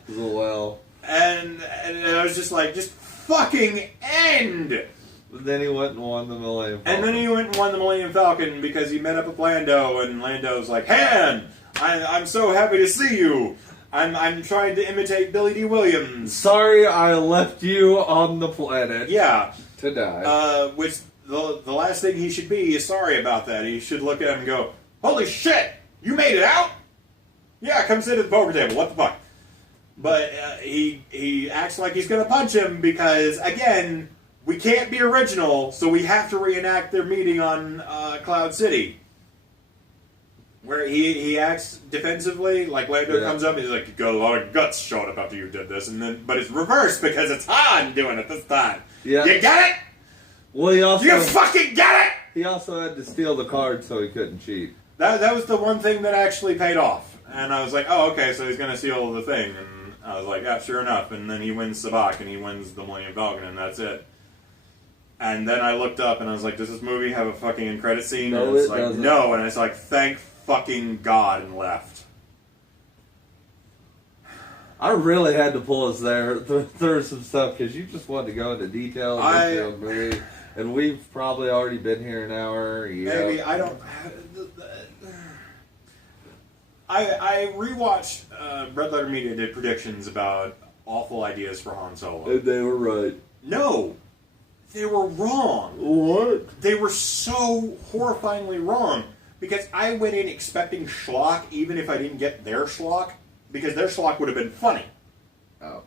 Well. And I was just like, just fucking end! But then he went and won the Millennium Falcon. And then he went and won the Millennium Falcon because he met up with Lando, and Lando's like, Han, I'm so happy to see you. I'm trying to imitate Billy D. Williams. Sorry I left you on the planet. Yeah. To die. Which, the last thing he should be is sorry about that. He should look at him and go, holy shit! You made it out? Yeah, come sit at the poker table. What the fuck? But he acts like he's going to punch him because, again, we can't be original, so we have to reenact their meeting on Cloud City. Where he acts defensively, like Lando Yeah. comes up and he's like, you got a lot of guts showing up after you did this, and then but it's reversed because it's Han doing it this time. Yeah. You get it? Well, You fucking get it? he also had to steal the card so he couldn't cheat. That was the one thing that actually paid off. And I was like, oh, okay, so he's going to steal the thing. And I was like, yeah, sure enough. And then he wins Sabak and he wins the Millennium Falcon, and that's it. And then I looked up and I was like, does this movie have a fucking end credit scene? No, and it's it like, doesn't. no. And it's like, thank fucking God, and left. I really had to pull us there through some stuff because you just wanted to go into detail and get through the movie. And we've probably already been here an hour. Maybe, I don't... I rewatched Red Letter Media did predictions about awful ideas for Han Solo. And they were right. No, they were wrong. What? They were so horrifyingly wrong because I went in expecting schlock, even if I didn't get their schlock, because their schlock would have been funny. Oh.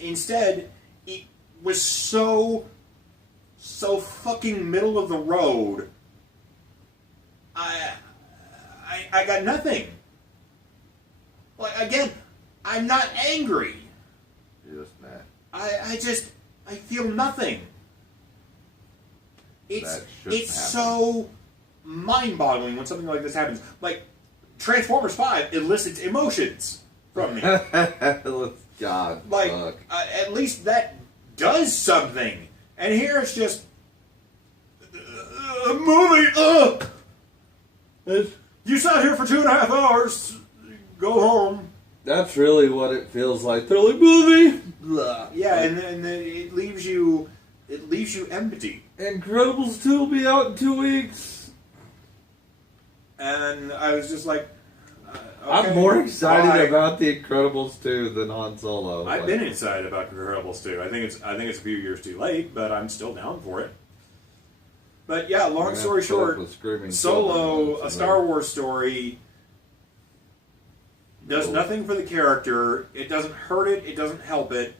Instead, it was so fucking middle of the road. I got nothing. Like, again, I'm not angry. You're just mad. I feel nothing. It's That shouldn't happen. so mind-boggling when something like this happens. Like, Transformers 5 elicits emotions from me. God, Like, fuck. at least that does something. And here it's just a movie. Ugh. You sat here for 2.5 hours. Go home. That's really what it feels like. They're like, movie! Blah. Yeah, and then it leaves you empty. Incredibles 2 will be out in 2 weeks. And I was just like, okay, I'm more excited bye. about The Incredibles 2 than Han Solo. I've been excited about Incredibles 2. I think it's a few years too late, but I'm still down for it. But yeah, long story short, Solo, a Star Wars story, does nothing for the character. It doesn't hurt it. It doesn't help it.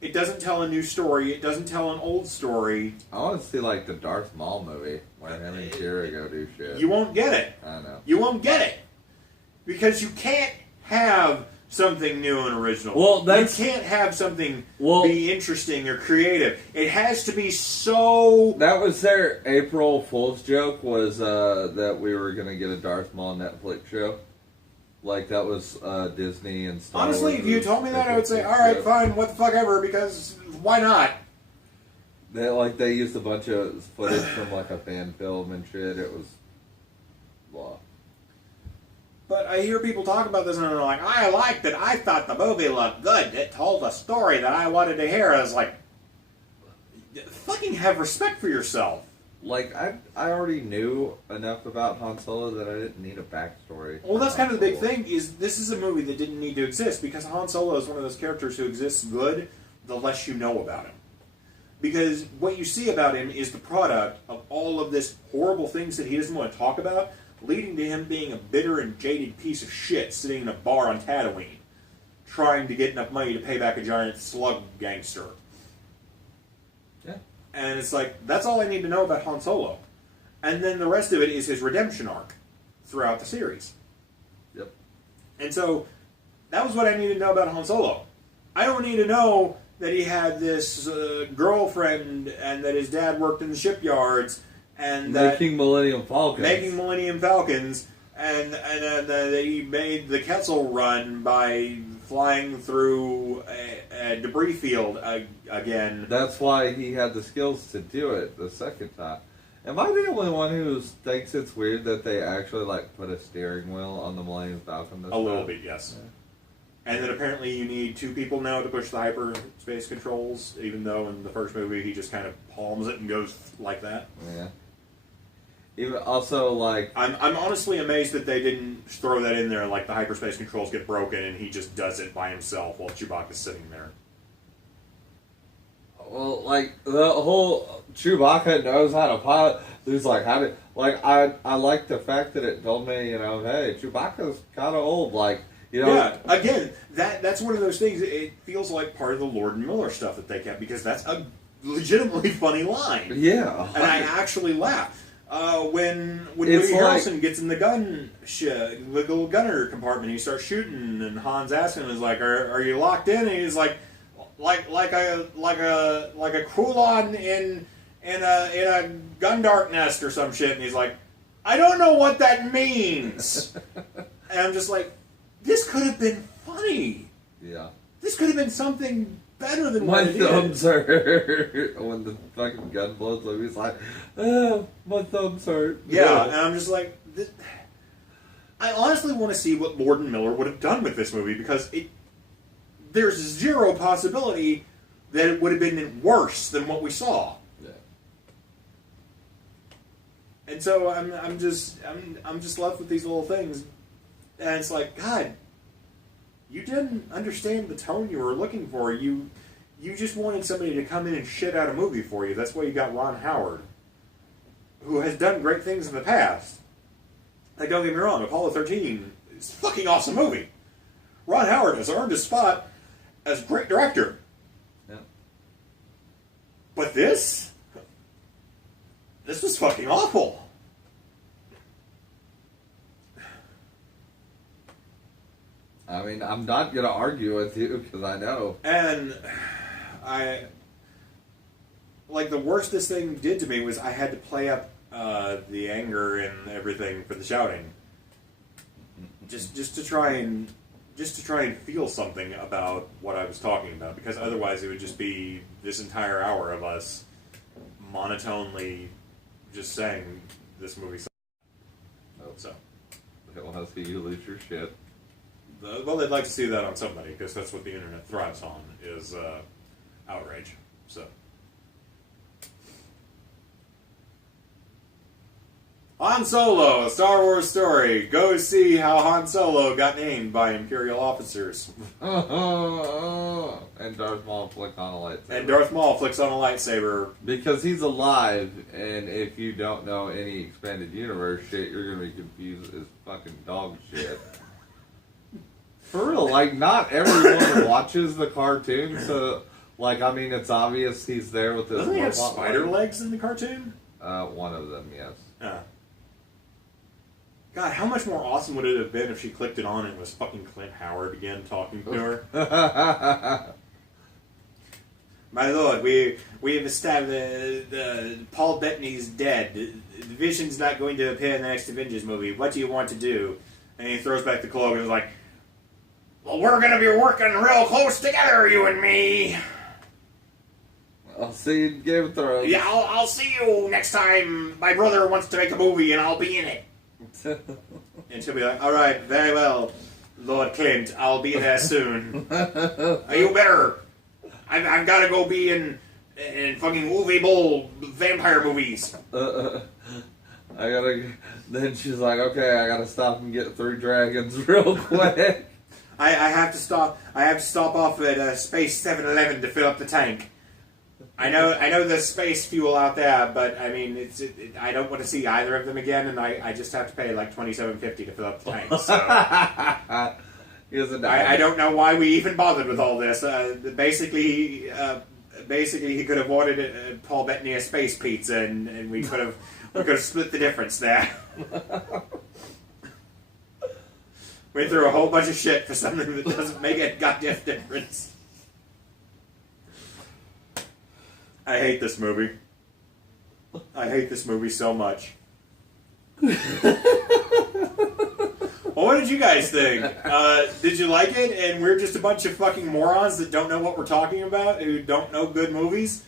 It doesn't tell a new story. It doesn't tell an old story. I want to see like the Darth Maul movie where him and Kira go do shit. You won't get it. I know. You won't get it. Because you can't have something new and original. Well, that's- you can't have something Well- be interesting or creative. It has to be so... That was their April Fool's joke, was that we were going to get a Darth Maul Netflix show. Like, that was Disney and Star Honestly, Wars. if you told me that, I would say, alright, fine, what the fuck ever, because why not? They used a bunch of footage from, like, a fan film and shit. It was... blah. But I hear people talk about this and they're like, I liked it, I thought the movie looked good, it told a story that I wanted to hear. I was like, fucking have respect for yourself. Like, I already knew enough about Han Solo that I didn't need a backstory. Well, that's for Han kind of the big Solo. thing, is this is a movie that didn't need to exist, because Han Solo is one of those characters who exists good the less you know about him. Because what you see about him is the product of all of this horrible things that he doesn't want to talk about, leading to him being a bitter and jaded piece of shit sitting in a bar on Tatooine, trying to get enough money to pay back a giant slug gangster. Yeah. And it's like, that's all I need to know about Han Solo. And then the rest of it is his redemption arc throughout the series. Yep. And so, that was what I needed to know about Han Solo. I don't need to know that he had this girlfriend and that his dad worked in the shipyards and that Making Millennium Falcon. making Millennium Falcons and that he made the Kessel Run by flying through a debris field again. That's why he had the skills to do it the second time. Am I the only one who thinks it's weird that they actually like put a steering wheel on the Millennium Falcon? A little bit, yes. Yeah. And that apparently you need 2 people now to push the hyperspace controls, even though in the first movie he just kind of palms it and goes like that. Yeah. Even also like I'm honestly amazed that they didn't throw that in there, like the hyperspace controls get broken and he just does it by himself while Chewbacca's sitting there. well like the whole Chewbacca knows how to pilot. He's like how to like I like the fact that it told me, you know, hey, Chewbacca's kind of old, like. You know, Yeah, again, that's one of those things. It feels like part of the Lord and Miller stuff that they kept, because that's a legitimately funny line. Yeah. And I actually laughed. When It's Woody like- Harrelson gets in the the little gunner compartment, he starts shooting, and Hans asks him, "Is like, are you locked in?" And he's like a Krulon in a Gundart nest or some shit. And he's like, "I don't know what that means." And I'm just like, this could have been funny. Yeah. This could have been something better than My what it thumbs is. hurt. When the fucking gun blows up, he's like, oh, my thumbs hurt. Yeah, and I'm just like, I honestly want to see what Lord and Miller would have done with this movie, because there's zero possibility that it would have been worse than what we saw. Yeah. And so I'm just left with these little things, and it's like, God, you didn't understand the tone you were looking for. You just wanted somebody to come in and shit out a movie for you. That's why you got Ron Howard, who has done great things in the past. Like, don't get me wrong, Apollo 13 is a fucking awesome movie. Ron Howard has earned a spot as a great director. Yeah. But this was fucking awful. I mean, I'm not going to argue with you, because I know. And the worst this thing did to me was I had to play up the anger and everything for the shouting, just to try and feel something about what I was talking about, because otherwise it would just be this entire hour of us monotonely just saying this movie sucks. So, They want to see you lose your shit. well, they'd like to see that on somebody, because that's what the internet thrives on, is outrage. So, Han Solo, a Star Wars story. Go see how Han Solo got named by Imperial officers. And Darth Maul flick on a lightsaber. And Darth Maul flicks on a lightsaber. Because he's alive, and if you don't know any expanded universe shit, you're going to be confused as fucking dog shit. For real, like, not everyone watches the cartoon, so, like, I mean, it's obvious he's there with his Doesn't he have robot spider leg. legs in the cartoon? One of them, yes. God, how much more awesome would it have been if she clicked it on and it was fucking Clint Howard again talking to her? My lord, we have established Paul Bettany's dead. The Vision's not going to appear in the next Avengers movie. What do you want to do? And he throws back the cloak and is like, well, we're going to be working real close together, you and me. I'll see you in Game of Thrones. Yeah, I'll see you next time my brother wants to make a movie and I'll be in it. And she'll be like, all right, very well, Lord Clint, I'll be there soon. You better. I've got to go be in fucking Uwe Boll vampire movies. I gotta. Then she's like, okay, I gotta stop and get 3 dragons real quick. I have to stop. I have to stop off at Space 7-Eleven to fill up the tank. I know there's space fuel out there, but I mean, I don't want to see either of them again, and I just have to pay like $27.50 to fill up the tank. So I don't know why we even bothered with all this. Basically, he could have ordered Paul Bettany a space pizza, and we could have split the difference there. Went through a whole bunch of shit for something that doesn't make a goddamn difference. I hate this movie. I hate this movie so much. Well, what did you guys think? Did you like it? And we're just a bunch of fucking morons that don't know what we're talking about, who don't know good movies?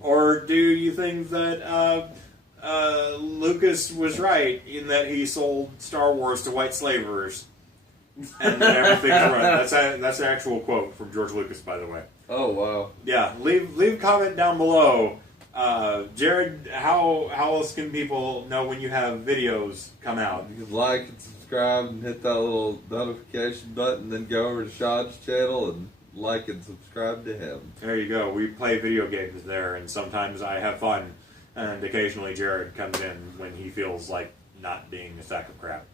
Or do you think that Lucas was right in that he sold Star Wars to white slavers? And that everything's right. That's an actual quote from George Lucas, by the way. Oh wow! Yeah, leave a comment down below. Jared, how else can people know when you have videos come out? You can like and subscribe and hit that little notification button, then go over to Sean's channel and like and subscribe to him. There you go. We play video games there, and sometimes I have fun, and occasionally Jared comes in when he feels like not being a sack of crap.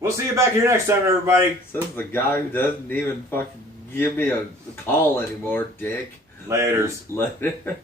We'll see you back here next time, everybody. Says the guy who doesn't even fucking give me a call anymore, dick. Laters. Later.